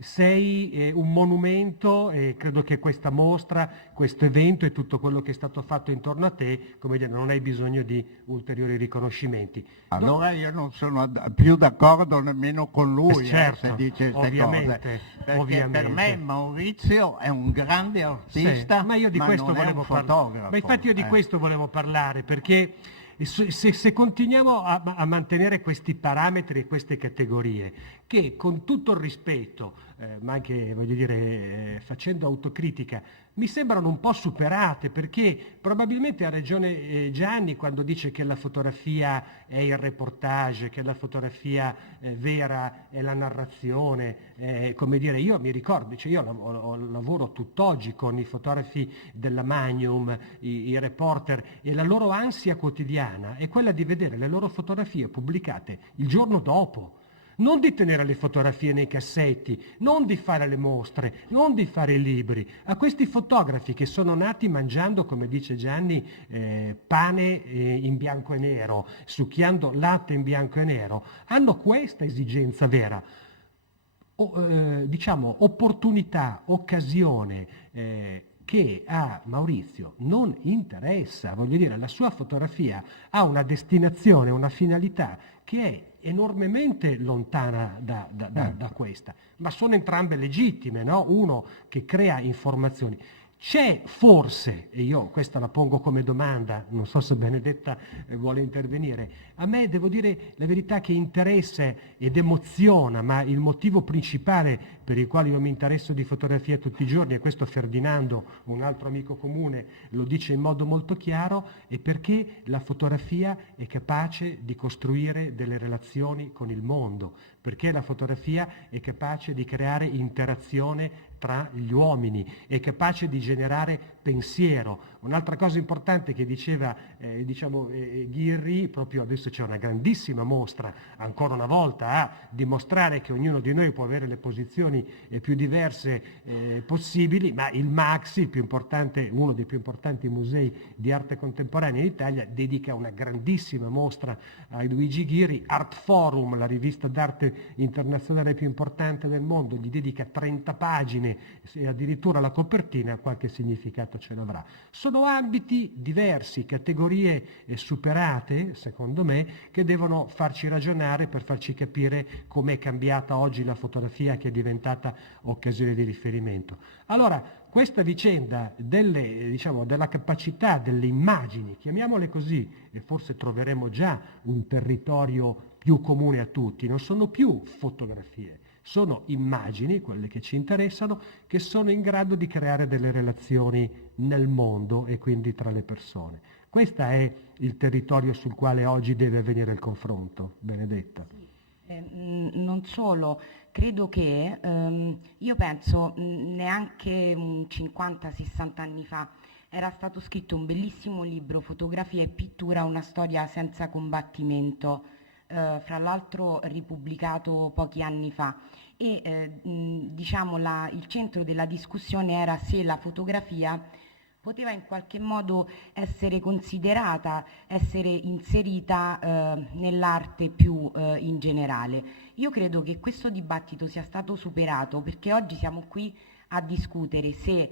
Sei un monumento e credo che questa mostra, questo evento e tutto quello che è stato fatto intorno a te, come dire, non hai bisogno di ulteriori riconoscimenti. Allora io non sono più d'accordo nemmeno con lui certo, se dice queste ovviamente, cose, perché ovviamente. Per me Maurizio è un grande artista, sì, ma io di questo non volevo è un fotografo. Ma infatti io di questo volevo parlare, perché se continuiamo a mantenere questi parametri e queste categorie, che con tutto il rispetto, ma anche, voglio dire, facendo autocritica, mi sembrano un po' superate, perché probabilmente ha ragione Gianni quando dice che la fotografia è il reportage, che la fotografia vera è la narrazione, come dire, io mi ricordo, cioè io lavoro tutt'oggi con i fotografi della Magnum, i reporter, e la loro ansia quotidiana è quella di vedere le loro fotografie pubblicate il giorno dopo. Non di tenere le fotografie nei cassetti, non di fare le mostre, non di fare i libri. A questi fotografi che sono nati mangiando, come dice Gianni, pane in bianco e nero, succhiando latte in bianco e nero, hanno questa esigenza vera, diciamo opportunità, occasione, che a Maurizio non interessa. Voglio dire, la sua fotografia ha una destinazione, una finalità che è enormemente lontana da questa, ma sono entrambe legittime, no? Uno che crea informazioni. C'è forse, e io questa la pongo come domanda, non so se Benedetta vuole intervenire, a me devo dire la verità che interessa ed emoziona, ma il motivo principale per il quale io mi interesso di fotografia tutti i giorni, e questo Ferdinando, un altro amico comune, lo dice in modo molto chiaro, è perché la fotografia è capace di costruire delle relazioni con il mondo, perché la fotografia è capace di creare interazione tra gli uomini, è capace di generare pensiero. Un'altra cosa importante che diceva Ghirri, proprio adesso c'è una grandissima mostra, ancora una volta, a dimostrare che ognuno di noi può avere le posizioni più diverse possibili, ma il Maxi, il più importante, uno dei più importanti musei di arte contemporanea in Italia, dedica una grandissima mostra a Luigi Ghirri. Art Forum, la rivista d'arte internazionale più importante del mondo, gli dedica 30 pagine e addirittura la copertina qualche significato ce l'avrà. Sono ambiti diversi, categorie superate, secondo me, che devono farci ragionare per farci capire com'è cambiata oggi la fotografia, che è diventata occasione di riferimento. Allora, questa vicenda della capacità delle immagini, chiamiamole così, e forse troveremo già un territorio più comune a tutti, non sono più fotografie, sono immagini, quelle che ci interessano, che sono in grado di creare delle relazioni nel mondo e quindi tra le persone. Questo è il territorio sul quale oggi deve avvenire il confronto. Benedetta. Non solo, credo che, io penso neanche 50-60 anni fa era stato scritto un bellissimo libro, Fotografia e pittura, una storia senza combattimento, fra l'altro ripubblicato pochi anni fa, e il centro della discussione era se la fotografia poteva in qualche modo essere considerata, essere inserita nell'arte più in generale. Io credo che questo dibattito sia stato superato, perché oggi siamo qui a discutere se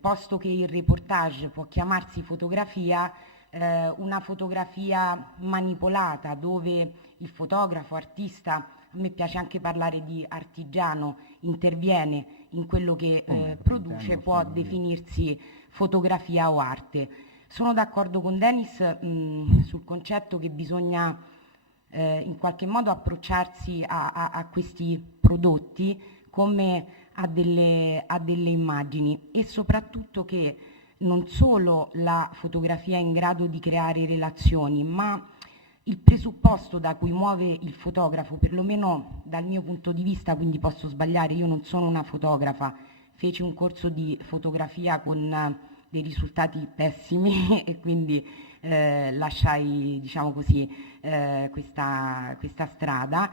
posto che il reportage può chiamarsi fotografia, una fotografia manipolata dove il fotografo, artista, a me piace anche parlare di artigiano, interviene in quello che produce, può definirsi fotografia o arte. Sono d'accordo con Denis sul concetto che bisogna in qualche modo approcciarsi a questi prodotti come a delle immagini, e soprattutto che non solo la fotografia è in grado di creare relazioni, ma il presupposto da cui muove il fotografo, perlomeno dal mio punto di vista, quindi posso sbagliare, io non sono una fotografa, feci un corso di fotografia con dei risultati pessimi e quindi lasciai, diciamo così, questa strada,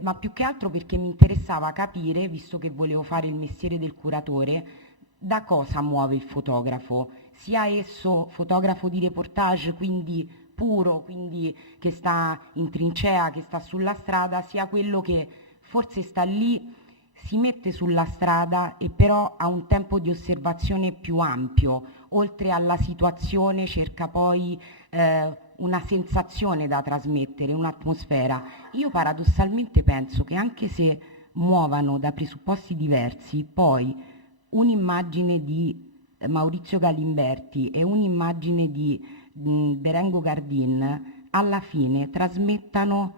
ma più che altro perché mi interessava capire, visto che volevo fare il mestiere del curatore, da cosa muove il fotografo, sia esso fotografo di reportage, quindi puro, quindi che sta in trincea, che sta sulla strada, sia quello che forse sta lì, si mette sulla strada e però ha un tempo di osservazione più ampio, oltre alla situazione cerca poi una sensazione da trasmettere, un'atmosfera. Io paradossalmente penso che anche se muovano da presupposti diversi, poi un'immagine di Maurizio Galimberti e un'immagine di Berengo Gardin alla fine trasmettano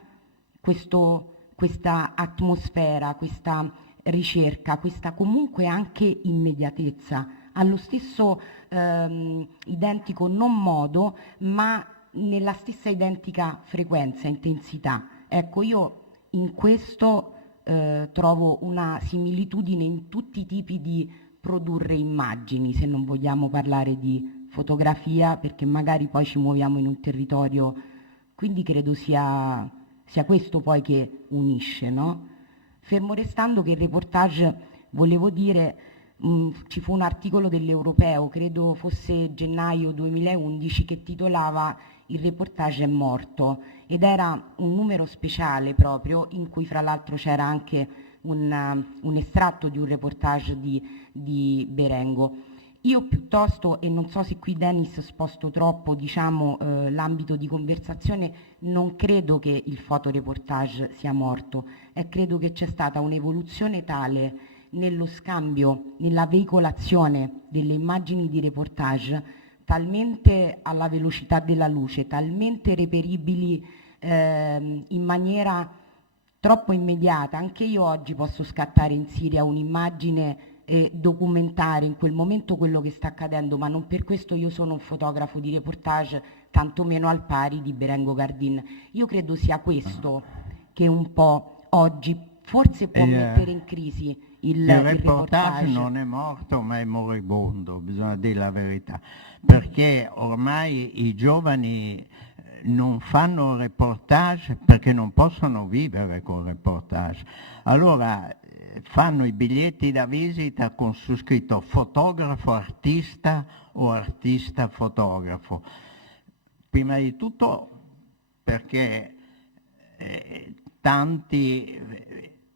questa atmosfera, questa ricerca, questa comunque anche immediatezza, allo stesso identico non modo, ma nella stessa identica frequenza, intensità. Ecco, io in questo trovo una similitudine in tutti i tipi di produrre immagini, se non vogliamo parlare di fotografia, perché magari poi ci muoviamo in un territorio, quindi credo sia questo poi che unisce, no? Fermo restando che il reportage, volevo dire, ci fu un articolo dell'Europeo, credo fosse gennaio 2011, che titolava "Il reportage è morto", ed era un numero speciale proprio, in cui fra l'altro c'era anche un estratto di un reportage di Berengo. Io piuttosto, e non so se qui Denis sposto troppo l'ambito di conversazione, non credo che il fotoreportage sia morto, e credo che c'è stata un'evoluzione tale nello scambio, nella veicolazione delle immagini di reportage talmente alla velocità della luce, talmente reperibili in maniera troppo immediata. Anche io oggi posso scattare in Siria un'immagine e documentare in quel momento quello che sta accadendo, ma non per questo io sono un fotografo di reportage, tantomeno al pari di Berengo Gardin. Io credo sia questo che un po' oggi forse può mettere in crisi il reportage non è morto ma è moribondo, bisogna dire la verità, perché ormai i giovani non fanno reportage perché non possono vivere col reportage. Allora fanno i biglietti da visita con su scritto fotografo artista o artista fotografo. Prima di tutto perché tanti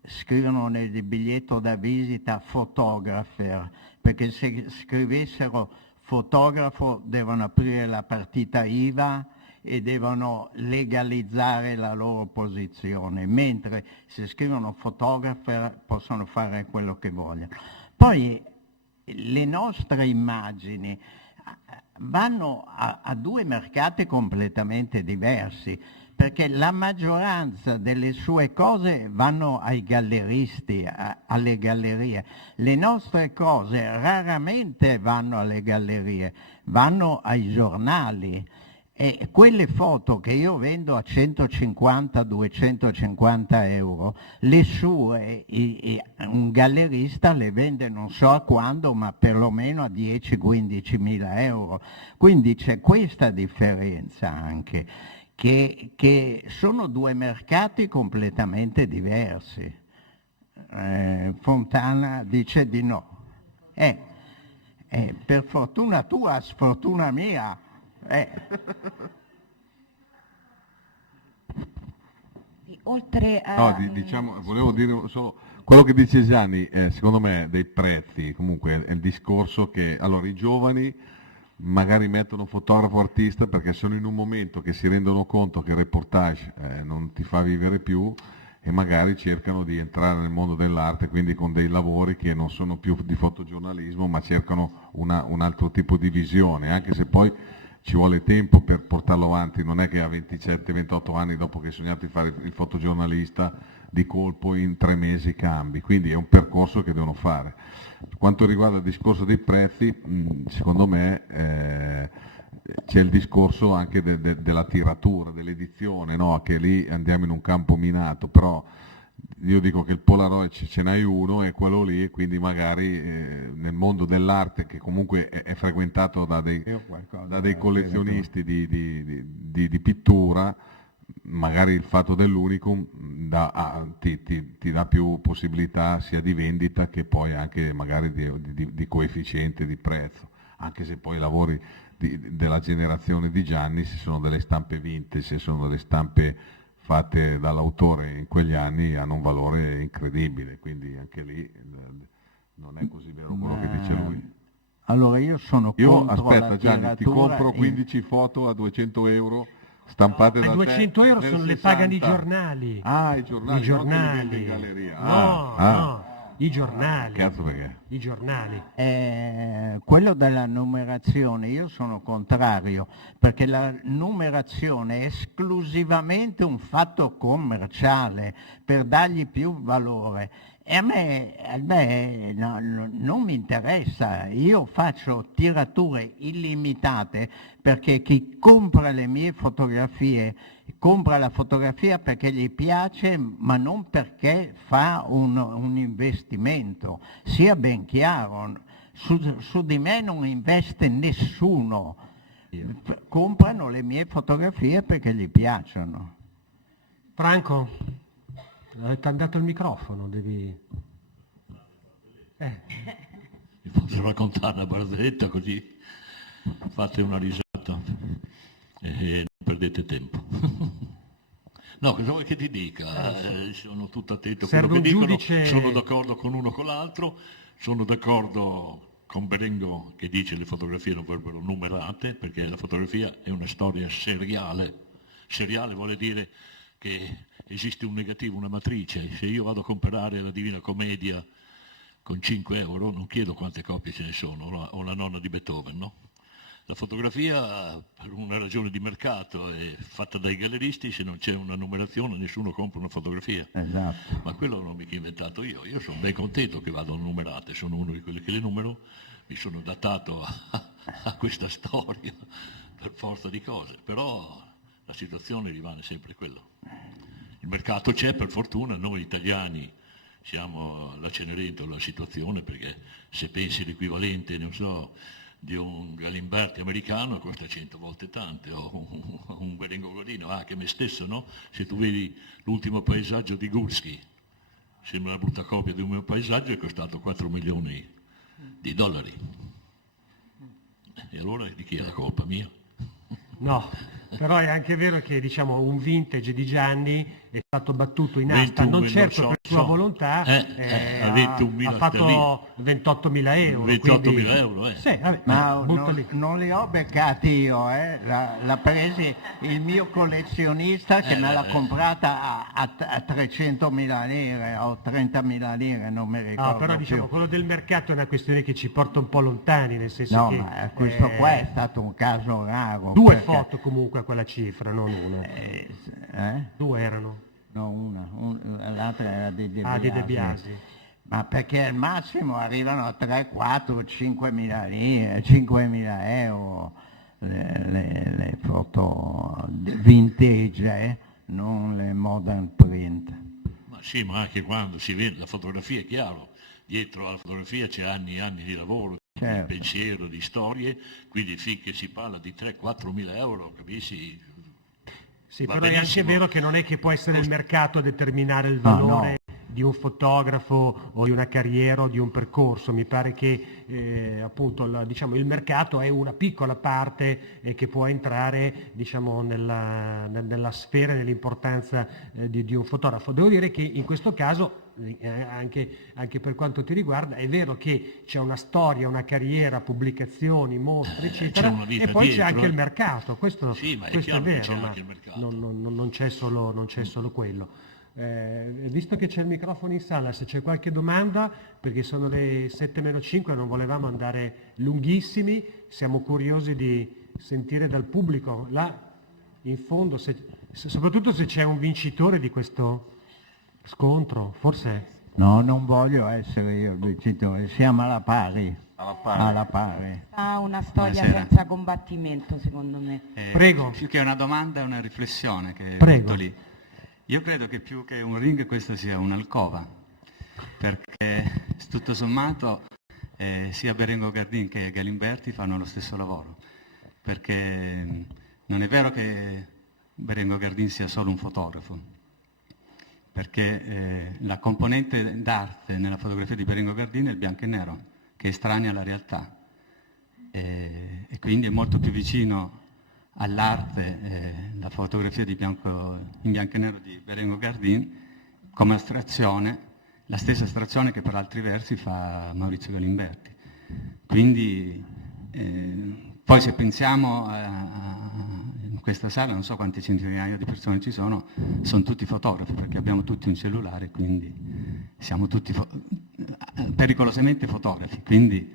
scrivono nel biglietto da visita photographer, perché se scrivessero fotografo devono aprire la partita IVA e devono legalizzare la loro posizione, mentre se scrivono photographer possono fare quello che vogliono. Poi le nostre immagini vanno a due mercati completamente diversi, perché la maggioranza delle sue cose vanno ai galleristi, alle gallerie. Le nostre cose raramente vanno alle gallerie, vanno ai giornali. E quelle foto che io vendo a 150-250 euro, le sue, un gallerista le vende non so a quando, ma perlomeno a 10-15 mila euro. Quindi c'è questa differenza anche, che sono due mercati completamente diversi. Fontana dice di no. Per fortuna tua, sfortuna mia. Oltre a... No, diciamo, volevo dire solo quello che dice Gianni, secondo me dei prezzi, comunque è il discorso che allora i giovani magari mettono fotografo artista perché sono in un momento che si rendono conto che il reportage non ti fa vivere più e magari cercano di entrare nel mondo dell'arte, quindi con dei lavori che non sono più di fotogiornalismo ma cercano un altro tipo di visione, anche se poi ci vuole tempo per portarlo avanti, non è che a 27-28 anni dopo che hai sognato di fare il fotogiornalista di colpo in 3 mesi cambi, quindi è un percorso che devono fare. Per quanto riguarda il discorso dei prezzi, secondo me c'è il discorso anche della tiratura, dell'edizione, no? Che lì andiamo in un campo minato, però io dico che il Polaroid ce n'hai uno, è quello lì, e quindi magari nel mondo dell'arte, che comunque è frequentato da dei collezionisti di pittura, magari il fatto dell'unicum ti dà più possibilità sia di vendita che poi anche magari di coefficiente di prezzo, anche se poi i lavori della generazione di Gianni, se sono delle stampe vintage, se sono delle stampe fatte dall'autore in quegli anni, hanno un valore incredibile, quindi anche lì non è così vero quello che dice lui. Allora io sono contro aspetta la Gianni, ti compro 15 foto a 200 euro stampate da te. 200 euro nel sono le 60. pagano i giornali. Ah, i giornali, I giornali. non che li vendi in galleria. No, i giornali. Cazzo, perché? I giornali. Quello della numerazione io sono contrario, perché la numerazione è esclusivamente un fatto commerciale per dargli più valore. E a me non mi interessa, io faccio tirature illimitate perché chi compra le mie fotografie compra la fotografia perché gli piace, ma non perché fa un investimento. Sia ben chiaro, su di me non investe nessuno, comprano le mie fotografie perché gli piacciono. Franco, ti hanno dato il microfono, devi... Vi posso raccontare una barzelletta così fate una risata e non perdete tempo. No, cosa vuoi che ti dica? Sono tutto attento a quello Serve che un dicono, giudice- sono d'accordo con uno con l'altro, sono d'accordo con Berengo che dice che le fotografie non verrebbero numerate, perché la fotografia è una storia seriale. Seriale vuole dire che esiste un negativo, una matrice. Se io vado a comprare la Divina Commedia con 5 euro, non chiedo quante copie ce ne sono, o la nonna di Beethoven, no? La fotografia, per una ragione di mercato, è fatta dai galleristi, se non c'è una numerazione nessuno compra una fotografia. Esatto. Ma quello non l'ho mica inventato io sono ben contento che vadano numerate, sono uno di quelli che le numero, mi sono datato a questa storia per forza di cose, però la situazione rimane sempre quella. Il mercato c'è, per fortuna, noi italiani siamo alla Cenerentola della situazione, perché se pensi l'equivalente, non so, di un Galimberti americano costa 100 volte tante, o un Berengo Gardino, anche me stesso, no? Se tu vedi l'ultimo paesaggio di Gursky, sembra una brutta copia di un mio paesaggio, è costato 4 milioni di dollari. E allora di chi è la colpa? Mia? No, però è anche vero che diciamo un vintage di Gianni è stato battuto in asta, 21, non certo non so, per sua volontà, ha 21.000 ha fatto 28.000 euro. 28.000 euro, Sì, vabbè, Ma butta lì. non li ho beccati io, l'ha presi il mio collezionista che me l'ha comprata a 300.000 lire o 30.000 lire, non mi ricordo Però diciamo più. quello del mercato è una questione che ci porta un po' lontani, nel senso No, che ma questo qua è stato un caso raro. due perché- foto comunque a quella cifra, non una. Due erano. No, l'altra era di De Ah, di De Biasi. Biasi. Ma perché al massimo arrivano a 3, 4, 5.000 lire, 5.000 euro le foto vintage, non le modern print. Ma sì, ma anche quando si vede la fotografia, è chiaro, dietro alla fotografia c'è anni e anni di lavoro, Certo. di pensiero, di storie, quindi finché si parla di 3-4 mila euro, capisci? Sì, Va però è anche benissimo. vero che non è che può essere il mercato a determinare il No, valore no. di un fotografo o di una carriera o di un percorso. Mi pare che appunto diciamo, il mercato è una piccola parte che può entrare diciamo, nella sfera, nell'importanza di un fotografo. Devo dire che in questo caso, anche per quanto ti riguarda, è vero che c'è una storia, una carriera, pubblicazioni, mostre, eccetera, c'è una vita e poi c'è dietro, anche il mercato. Questo, Sì, ma è questo chiaro che vero, c'è ma anche il mercato. non c'è solo quello. Visto che c'è il microfono in sala, se c'è qualche domanda, perché sono le 7:05, non volevamo andare lunghissimi, siamo curiosi di sentire dal pubblico, là in fondo, soprattutto se c'è un vincitore di questo scontro, forse... No, non voglio essere io il vincitore, siamo alla pari. Alla pari. Ha una storia Buonasera. senza combattimento, secondo me. Prego. Più che una domanda è una riflessione che Prego. butto lì. Io credo che più che un ring questa sia un'alcova, perché tutto sommato sia Berengo Gardin che Galimberti fanno lo stesso lavoro, perché non è vero che Berengo Gardin sia solo un fotografo, perché la componente d'arte nella fotografia di Berengo Gardin è il bianco e nero, che è estranea alla realtà, e quindi è molto più vicino all'arte la fotografia in bianco e nero di Berengo Gardin come astrazione, la stessa astrazione che per altri versi fa Maurizio Galimberti. Quindi poi se pensiamo in questa sala, non so quante centinaia di persone ci sono tutti fotografi, perché abbiamo tutti un cellulare, quindi siamo tutti pericolosamente fotografi. Quindi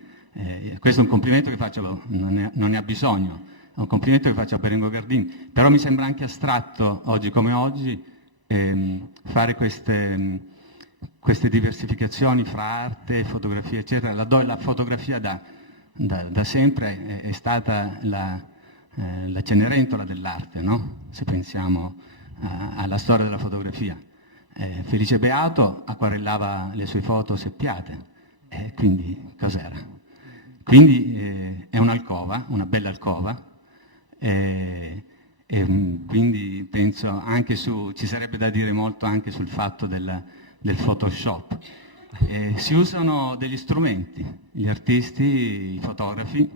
questo è un complimento che faccio, non ne ha bisogno. È un complimento che faccio a Berengo Gardin, però mi sembra anche astratto, oggi come oggi, fare queste diversificazioni fra arte e fotografia, eccetera. La fotografia da sempre è stata la Cenerentola dell'arte, no? Se pensiamo alla storia della fotografia. Felice Beato acquarellava le sue foto seppiate, quindi cos'era? Quindi è un'alcova, una bella alcova, quindi penso anche ci sarebbe da dire molto anche sul fatto del Photoshop. Si usano degli strumenti, gli artisti, i fotografi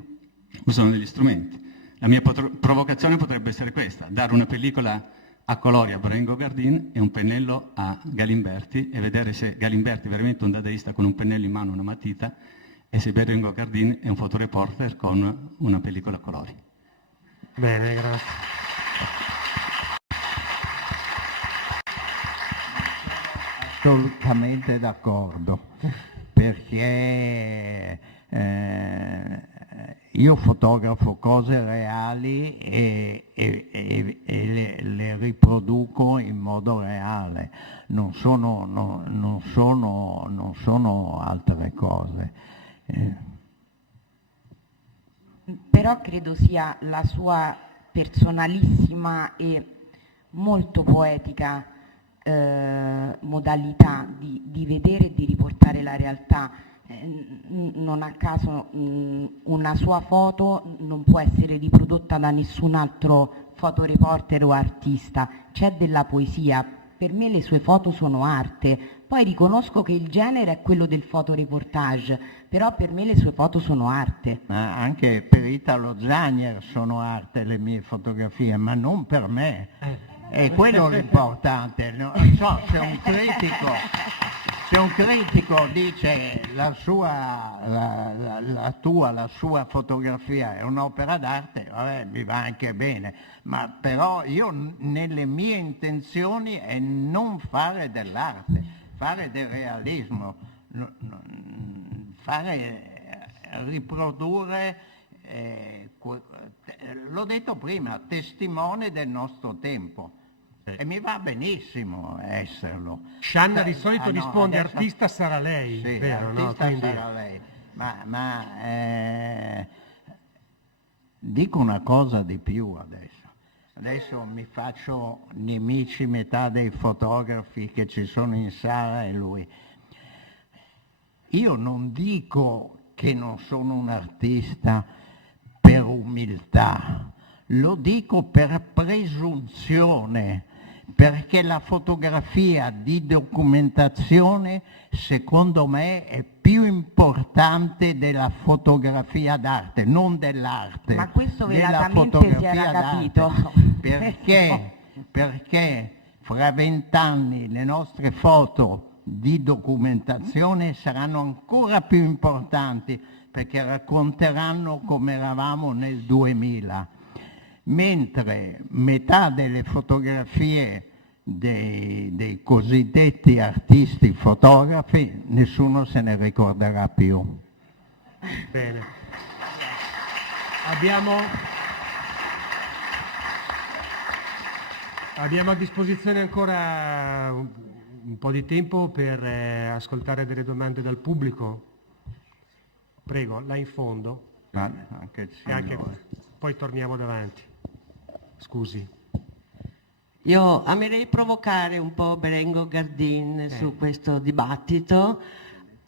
usano degli strumenti. La mia provocazione potrebbe essere questa: dare una pellicola a colori a Berengo Gardin e un pennello a Galimberti e vedere se Galimberti è veramente un dadaista con un pennello in mano e una matita, e se Berengo Gardin è un fotoreporter con una pellicola a colori. Bene, grazie. Assolutamente d'accordo. perché io fotografo cose reali e le riproduco in modo reale, non sono altre cose. Però credo sia la sua personalissima e molto poetica modalità di vedere e di riportare la realtà. Non a caso una sua foto non può essere riprodotta da nessun altro fotoreporter o artista, c'è della poesia. Per me le sue foto sono arte, poi riconosco che il genere è quello del fotoreportage, però per me le sue foto sono arte. Ma anche per Italo Zanier sono arte le mie fotografie, ma non per me. È quello l'importante. No? So, se un critico dice la sua fotografia è un'opera d'arte, vabbè, mi va anche bene, ma però io nelle mie intenzioni è non fare dell'arte, fare del realismo, riprodurre, l'ho detto prima, testimone del nostro tempo. E mi va benissimo esserlo. Scianna di solito no, risponde adesso, artista sarà lei, sì, vero? artista No? Quindi... sarà lei. Dico una cosa di più adesso. Adesso mi faccio nemici metà dei fotografi che ci sono in sala e lui. Io non dico che non sono un artista per umiltà, lo dico per presunzione, perché la fotografia di documentazione secondo me è più importante della fotografia d'arte, non dell'arte. Ma questo della velatamente si era fotografia capito. d'arte. Perché fra 20 anni le nostre foto di documentazione saranno ancora più importanti, perché racconteranno come eravamo nel 2000. Mentre metà delle fotografie dei cosiddetti artisti fotografi nessuno se ne ricorderà più. Bene. Abbiamo a disposizione ancora un po' di tempo per ascoltare delle domande dal pubblico. Prego, là in fondo. Anche il E anche signore. poi torniamo davanti. Scusi. Io amerei provocare un po' Berengo Gardin su questo dibattito,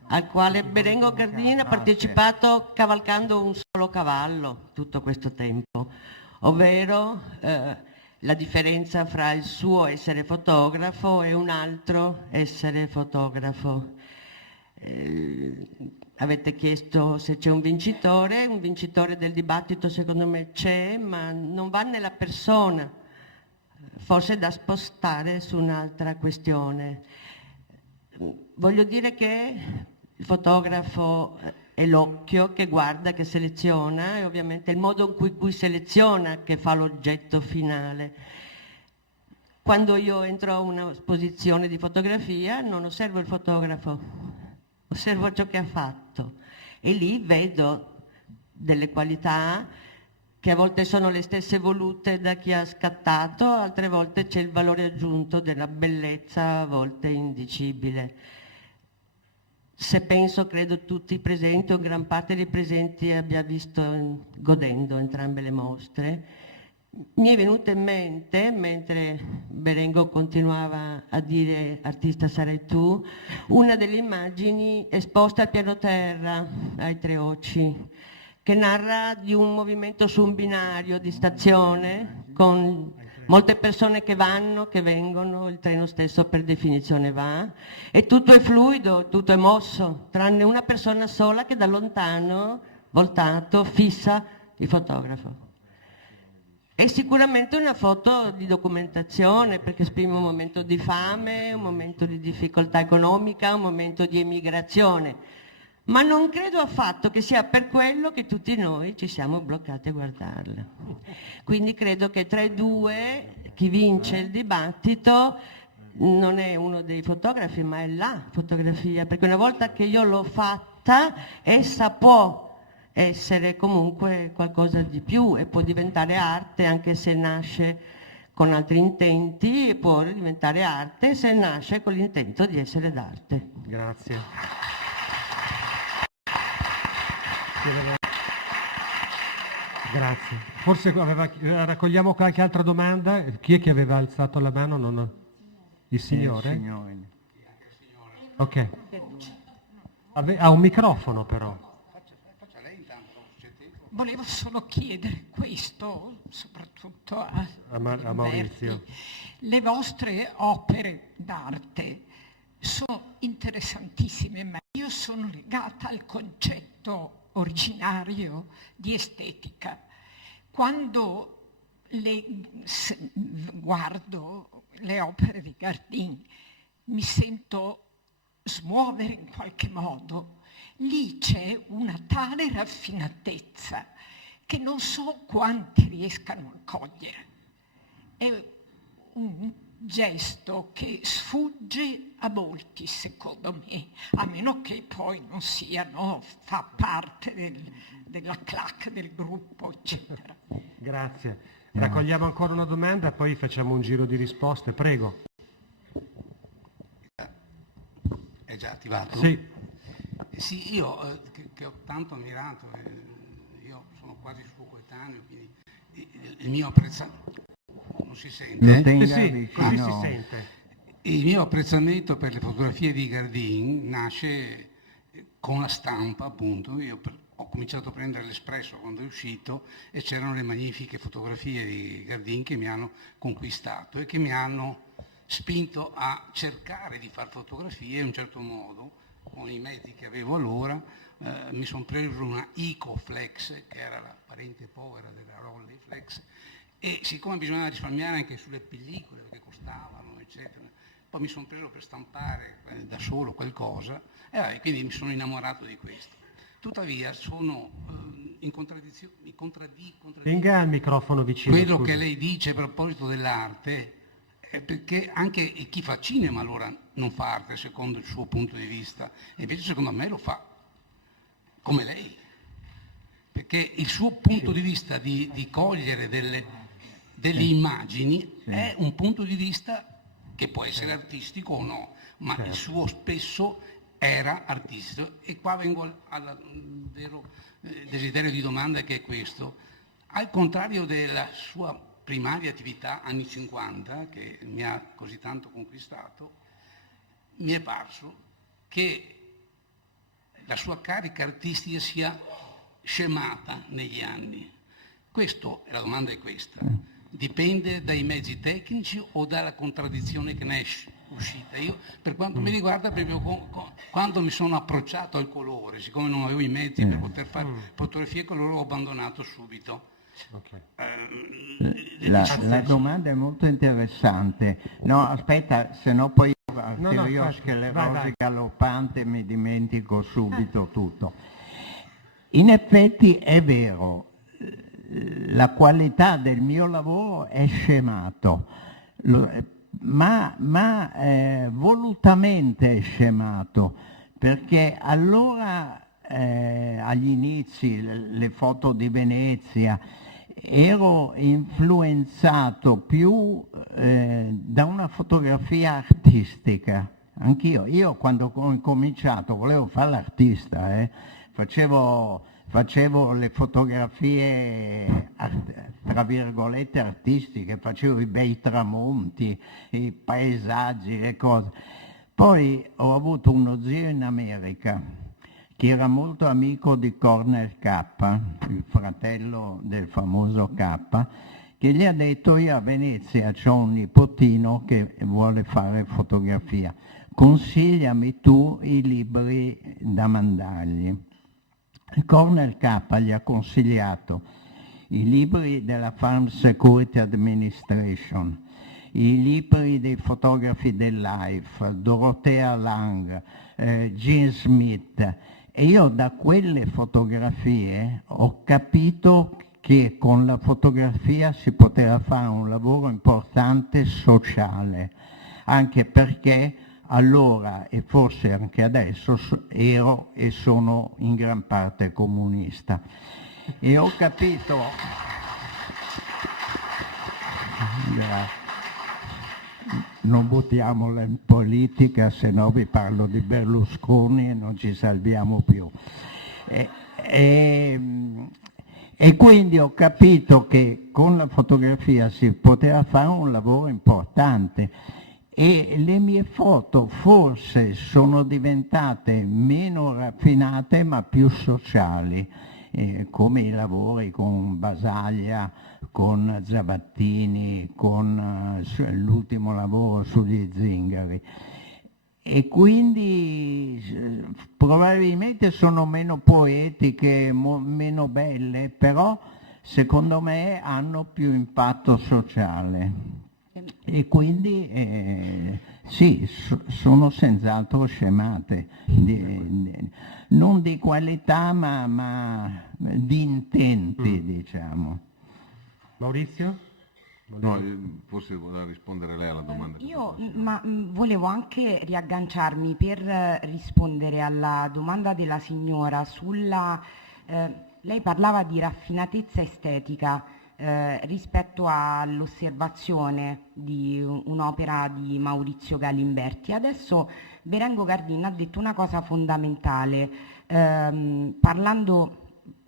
al quale Berengo Gardin ha partecipato cavalcando un solo cavallo tutto questo tempo, ovvero la differenza fra il suo essere fotografo e un altro essere fotografo. Avete chiesto se c'è un vincitore del dibattito secondo me c'è, ma non va nella persona, forse è da spostare su un'altra questione. Voglio dire che il fotografo è l'occhio che guarda, che seleziona, e ovviamente il modo in cui seleziona che fa l'oggetto finale. Quando io entro a un'esposizione di fotografia non osservo il fotografo, osservo ciò che ha fatto e lì vedo delle qualità che a volte sono le stesse volute da chi ha scattato, altre volte c'è il valore aggiunto della bellezza, a volte indicibile. Se penso, credo tutti i presenti o gran parte dei presenti abbia visto godendo entrambe le mostre, mi è venuta in mente, mentre Berengo continuava a dire artista sarai tu, una delle immagini esposte al piano terra, ai Tre Oci, che narra di un movimento su un binario di stazione con molte persone che vanno, che vengono, il treno stesso per definizione va, e tutto è fluido, tutto è mosso, tranne una persona sola che da lontano, voltato, fissa il fotografo. È sicuramente una foto di documentazione perché esprime un momento di fame, un momento di difficoltà economica, un momento di emigrazione, ma non credo affatto che sia per quello che tutti noi ci siamo bloccati a guardarla. Quindi credo che tra i due chi vince il dibattito non è uno dei fotografi, ma è la fotografia, perché una volta che io l'ho fatta, essa può essere comunque qualcosa di più e può diventare arte anche se nasce con altri intenti, e può diventare arte se nasce con l'intento di essere d'arte. Grazie. Grazie. Forse raccogliamo qualche altra domanda. Chi è che aveva alzato la mano? Il signore? Il signore. Ok. Ha un microfono però. Volevo solo chiedere questo, soprattutto a Maurizio. Le vostre opere d'arte sono interessantissime, ma io sono legata al concetto originario di estetica. Quando guardo le opere di Gardin, mi sento smuovere in qualche modo. Lì c'è una tale raffinatezza che non so quanti riescano a cogliere. È un gesto che sfugge a molti, secondo me, a meno che poi non fa parte della clac del gruppo, eccetera. Grazie. Raccogliamo ancora una domanda, poi facciamo un giro di risposte. Prego. È già attivato? Sì. Sì, io che ho tanto ammirato, io sono quasi suo coetaneo, quindi il mio apprezzamento... Non si sente? Sì, così si sente. Il mio apprezzamento per le fotografie di Gardin nasce con la stampa, appunto. Io ho cominciato a prendere l'Espresso quando è uscito e c'erano le magnifiche fotografie di Gardin che mi hanno conquistato e che mi hanno spinto a cercare di fare fotografie in un certo modo, con i mezzi che avevo allora. Mi sono preso una Icoflex, che era la parente povera della Rolleiflex, e siccome bisognava risparmiare anche sulle pellicole perché costavano, eccetera, poi mi sono preso per stampare da solo qualcosa e quindi mi sono innamorato di questo. Tuttavia sono in contraddizione. Tenga il microfono vicino. Quello scusi. che lei dice a proposito dell'arte è perché anche chi fa cinema allora non fa arte secondo il suo punto di vista, e invece secondo me lo fa, come lei. Perché il suo punto di vista di cogliere delle immagini è un punto di vista che può essere artistico o no, ma il suo spesso era artistico. E qua vengo al vero desiderio di domanda, che è questo. Al contrario della sua primaria attività anni 50, che mi ha così tanto conquistato, mi è parso che la sua carica artistica sia scemata negli anni. La domanda è questa. Dipende dai mezzi tecnici o dalla contraddizione che ne è uscita? Io, per quanto mi riguarda, proprio quando mi sono approcciato al colore, siccome non avevo i mezzi per poter fare fotografie colore, ho abbandonato subito. Okay. La domanda è molto interessante. No, aspetta, se no poi io sclerosi galoppante mi dimentico subito tutto. In effetti è vero, la qualità del mio lavoro è scemato, ma volutamente è scemato, perché allora agli inizi, le foto di Venezia, ero influenzato più da una fotografia artistica. Anch'io, quando ho incominciato volevo fare l'artista, facevo le fotografie tra virgolette artistiche, facevo i bei tramonti, i paesaggi, le cose. Poi ho avuto uno zio in America che era molto amico di Cornel K, il fratello del famoso K, che gli ha detto: io a Venezia c'ho un nipotino che vuole fare fotografia, consigliami tu i libri da mandargli. Cornel K gli ha consigliato i libri della Farm Security Administration, i libri dei fotografi del Life, Dorothea Lang, Gene Smith, e io da quelle fotografie ho capito che con la fotografia si poteva fare un lavoro importante sociale. anche perché allora e forse anche adesso ero e sono in gran parte comunista. E ho capito... Grazie. Non buttiamola in politica, se no vi parlo di Berlusconi e non ci salviamo più. E quindi ho capito che con la fotografia si poteva fare un lavoro importante e le mie foto forse sono diventate meno raffinate ma più sociali, come i lavori con Basaglia, con Zavattini, con l'ultimo lavoro sugli zingari. E quindi probabilmente sono meno poetiche, meno belle, però secondo me hanno più impatto sociale. E quindi sì, sono senz'altro scemate, non di qualità ma di intenti, diciamo. Maurizio? No, forse voleva rispondere lei alla domanda. Io volevo anche riagganciarmi per rispondere alla domanda della signora sulla... lei parlava di raffinatezza estetica rispetto all'osservazione di un'opera di Maurizio Galimberti. Adesso Berengo Gardin ha detto una cosa fondamentale, parlando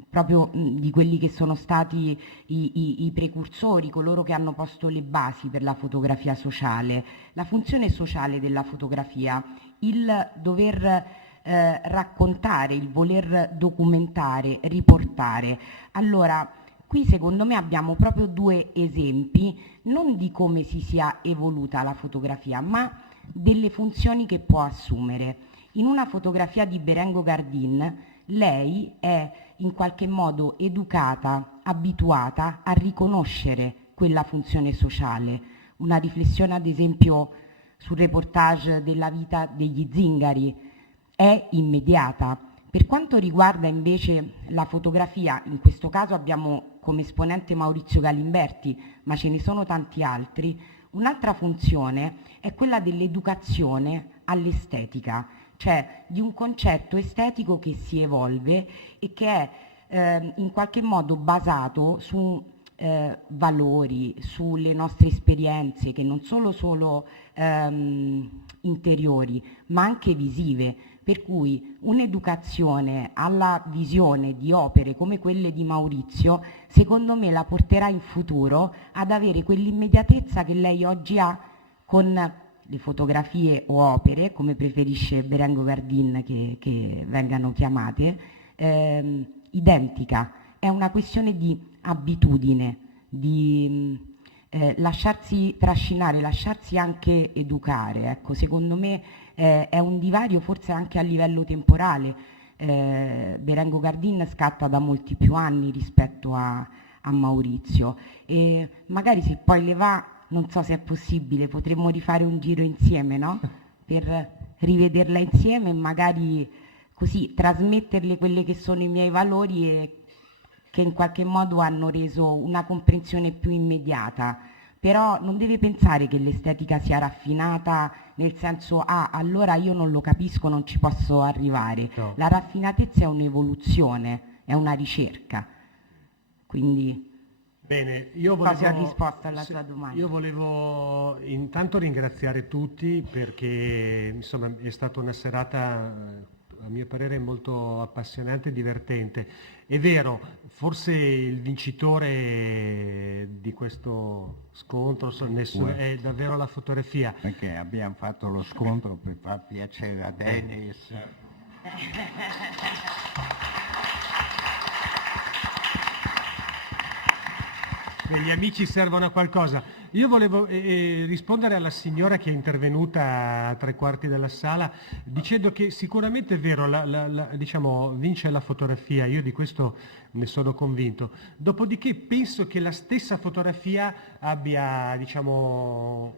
proprio di quelli che sono stati i precursori, coloro che hanno posto le basi per la fotografia sociale, la funzione sociale della fotografia, il dover raccontare, il voler documentare, riportare. Allora, qui secondo me abbiamo proprio due esempi, non di come si sia evoluta la fotografia, ma delle funzioni che può assumere. In una fotografia di Berengo Gardin, lei è in qualche modo educata, abituata a riconoscere quella funzione sociale. Una riflessione ad esempio sul reportage della vita degli zingari è immediata. Per quanto riguarda invece la fotografia, in questo caso abbiamo come esponente Maurizio Galimberti, ma ce ne sono tanti altri, un'altra funzione è quella dell'educazione all'estetica, cioè di un concetto estetico che si evolve e che è in qualche modo basato su valori, sulle nostre esperienze che non solo interiori ma anche visive, per cui un'educazione alla visione di opere come quelle di Maurizio secondo me la porterà in futuro ad avere quell'immediatezza che lei oggi ha con le fotografie o opere, come preferisce Berengo Gardin che vengano chiamate, identica. È una questione di abitudine, di lasciarsi trascinare, lasciarsi anche educare. Ecco, secondo me è un divario forse anche a livello temporale. Berengo Gardin scatta da molti più anni rispetto a Maurizio e magari se poi le va, non so se è possibile, potremmo rifare un giro insieme, no? Per rivederla insieme e magari così trasmetterle quelle che sono i miei valori e che in qualche modo hanno reso una comprensione più immediata. Però non deve pensare che l'estetica sia raffinata nel senso allora io non lo capisco, non ci posso arrivare. No. La raffinatezza è un'evoluzione, è una ricerca. Quindi bene, io volevo, ho risposto alla tua domanda. Io volevo intanto ringraziare tutti perché insomma è stata una serata a mio parere molto appassionante e divertente. È vero, forse il vincitore di questo scontro è davvero la fotografia. Perché abbiamo fatto lo scontro per far piacere a Dennis. Gli amici servono a qualcosa. Io volevo rispondere alla signora che è intervenuta a 3/4 della sala dicendo che sicuramente è vero, diciamo, vince la fotografia, io di questo ne sono convinto. Dopodiché penso che la stessa fotografia abbia, diciamo,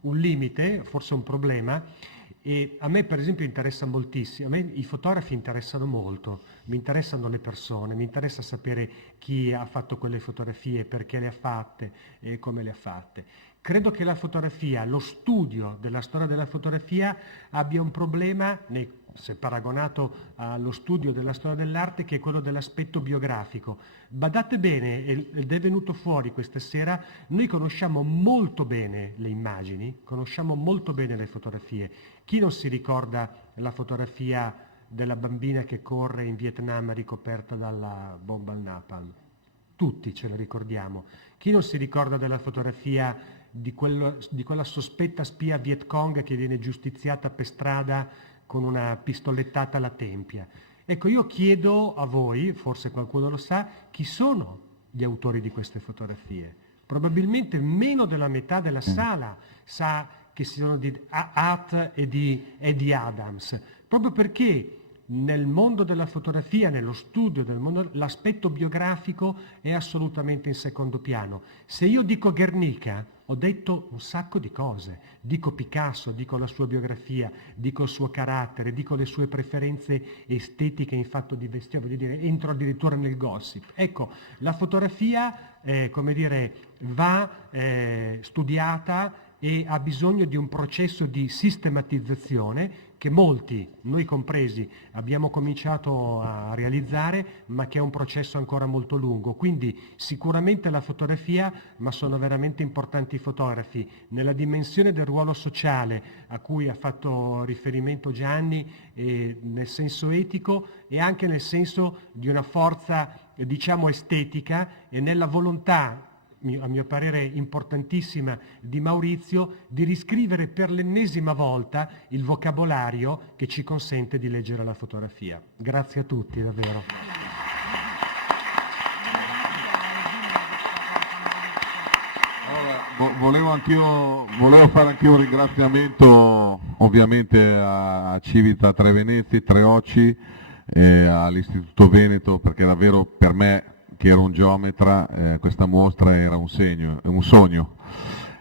un limite, forse un problema. E a me per esempio interessa moltissimo, a me i fotografi interessano molto, mi interessano le persone, mi interessa sapere chi ha fatto quelle fotografie, perché le ha fatte e come le ha fatte. Credo che la fotografia, lo studio della storia della fotografia abbia un problema, se paragonato allo studio della storia dell'arte, che è quello dell'aspetto biografico. Badate bene, ed è venuto fuori questa sera, noi conosciamo molto bene le immagini, conosciamo molto bene le fotografie. Chi non si ricorda la fotografia della bambina che corre in Vietnam ricoperta dalla bomba al napalm? Tutti ce la ricordiamo. Chi non si ricorda della fotografia di quella sospetta spia Viet Cong che viene giustiziata per strada con una pistolettata alla tempia? Ecco, io chiedo a voi, forse qualcuno lo sa, chi sono gli autori di queste fotografie? Probabilmente meno della metà della sala sa che siano di Hart e di Eddie Adams, proprio perché nel mondo della fotografia, nello studio del mondo, l'aspetto biografico è assolutamente in secondo piano. Se io dico Guernica, ho detto un sacco di cose. Dico Picasso, dico la sua biografia, dico il suo carattere, dico le sue preferenze estetiche in fatto di vestire, voglio dire, entro addirittura nel gossip. Ecco, la fotografia, come dire, va studiata e ha bisogno di un processo di sistematizzazione che molti, noi compresi, abbiamo cominciato a realizzare, ma che è un processo ancora molto lungo. Quindi sicuramente la fotografia, ma sono veramente importanti i fotografi. Nella dimensione del ruolo sociale a cui ha fatto riferimento Gianni, nel senso etico e anche nel senso di una forza, diciamo, estetica e nella volontà, a mio parere importantissima, di Maurizio, di riscrivere per l'ennesima volta il vocabolario che ci consente di leggere la fotografia. Grazie a tutti, davvero. Volevo fare anch'io un ringraziamento ovviamente a Civita Tre Venezie, Tre Occi, all'Istituto Veneto, perché davvero per me, che ero un geometra, questa mostra era un sogno,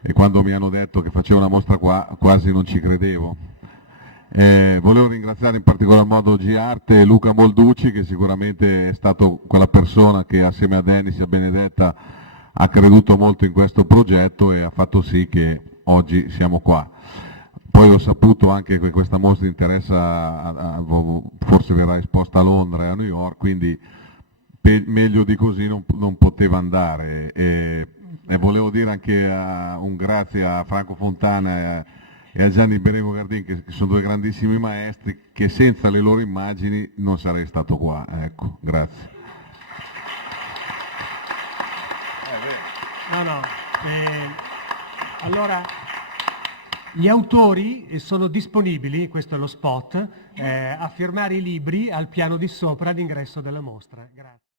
e quando mi hanno detto che facevo una mostra qua quasi non ci credevo. Volevo ringraziare in particolar modo Giarte e Luca Molducci, che sicuramente è stato quella persona che assieme a Dennis e a Benedetta ha creduto molto in questo progetto e ha fatto sì che oggi siamo qua. Poi ho saputo anche che questa mostra interessa, forse verrà esposta a Londra e a New York, quindi meglio di così non poteva andare. E volevo dire anche un grazie a Franco Fontana e a Gianni Berengo Gardin, che sono due grandissimi maestri, che senza le loro immagini non sarei stato qua. Ecco, grazie. Allora, gli autori sono disponibili, questo è lo spot, a firmare i libri al piano di sopra d'ingresso della mostra. Grazie.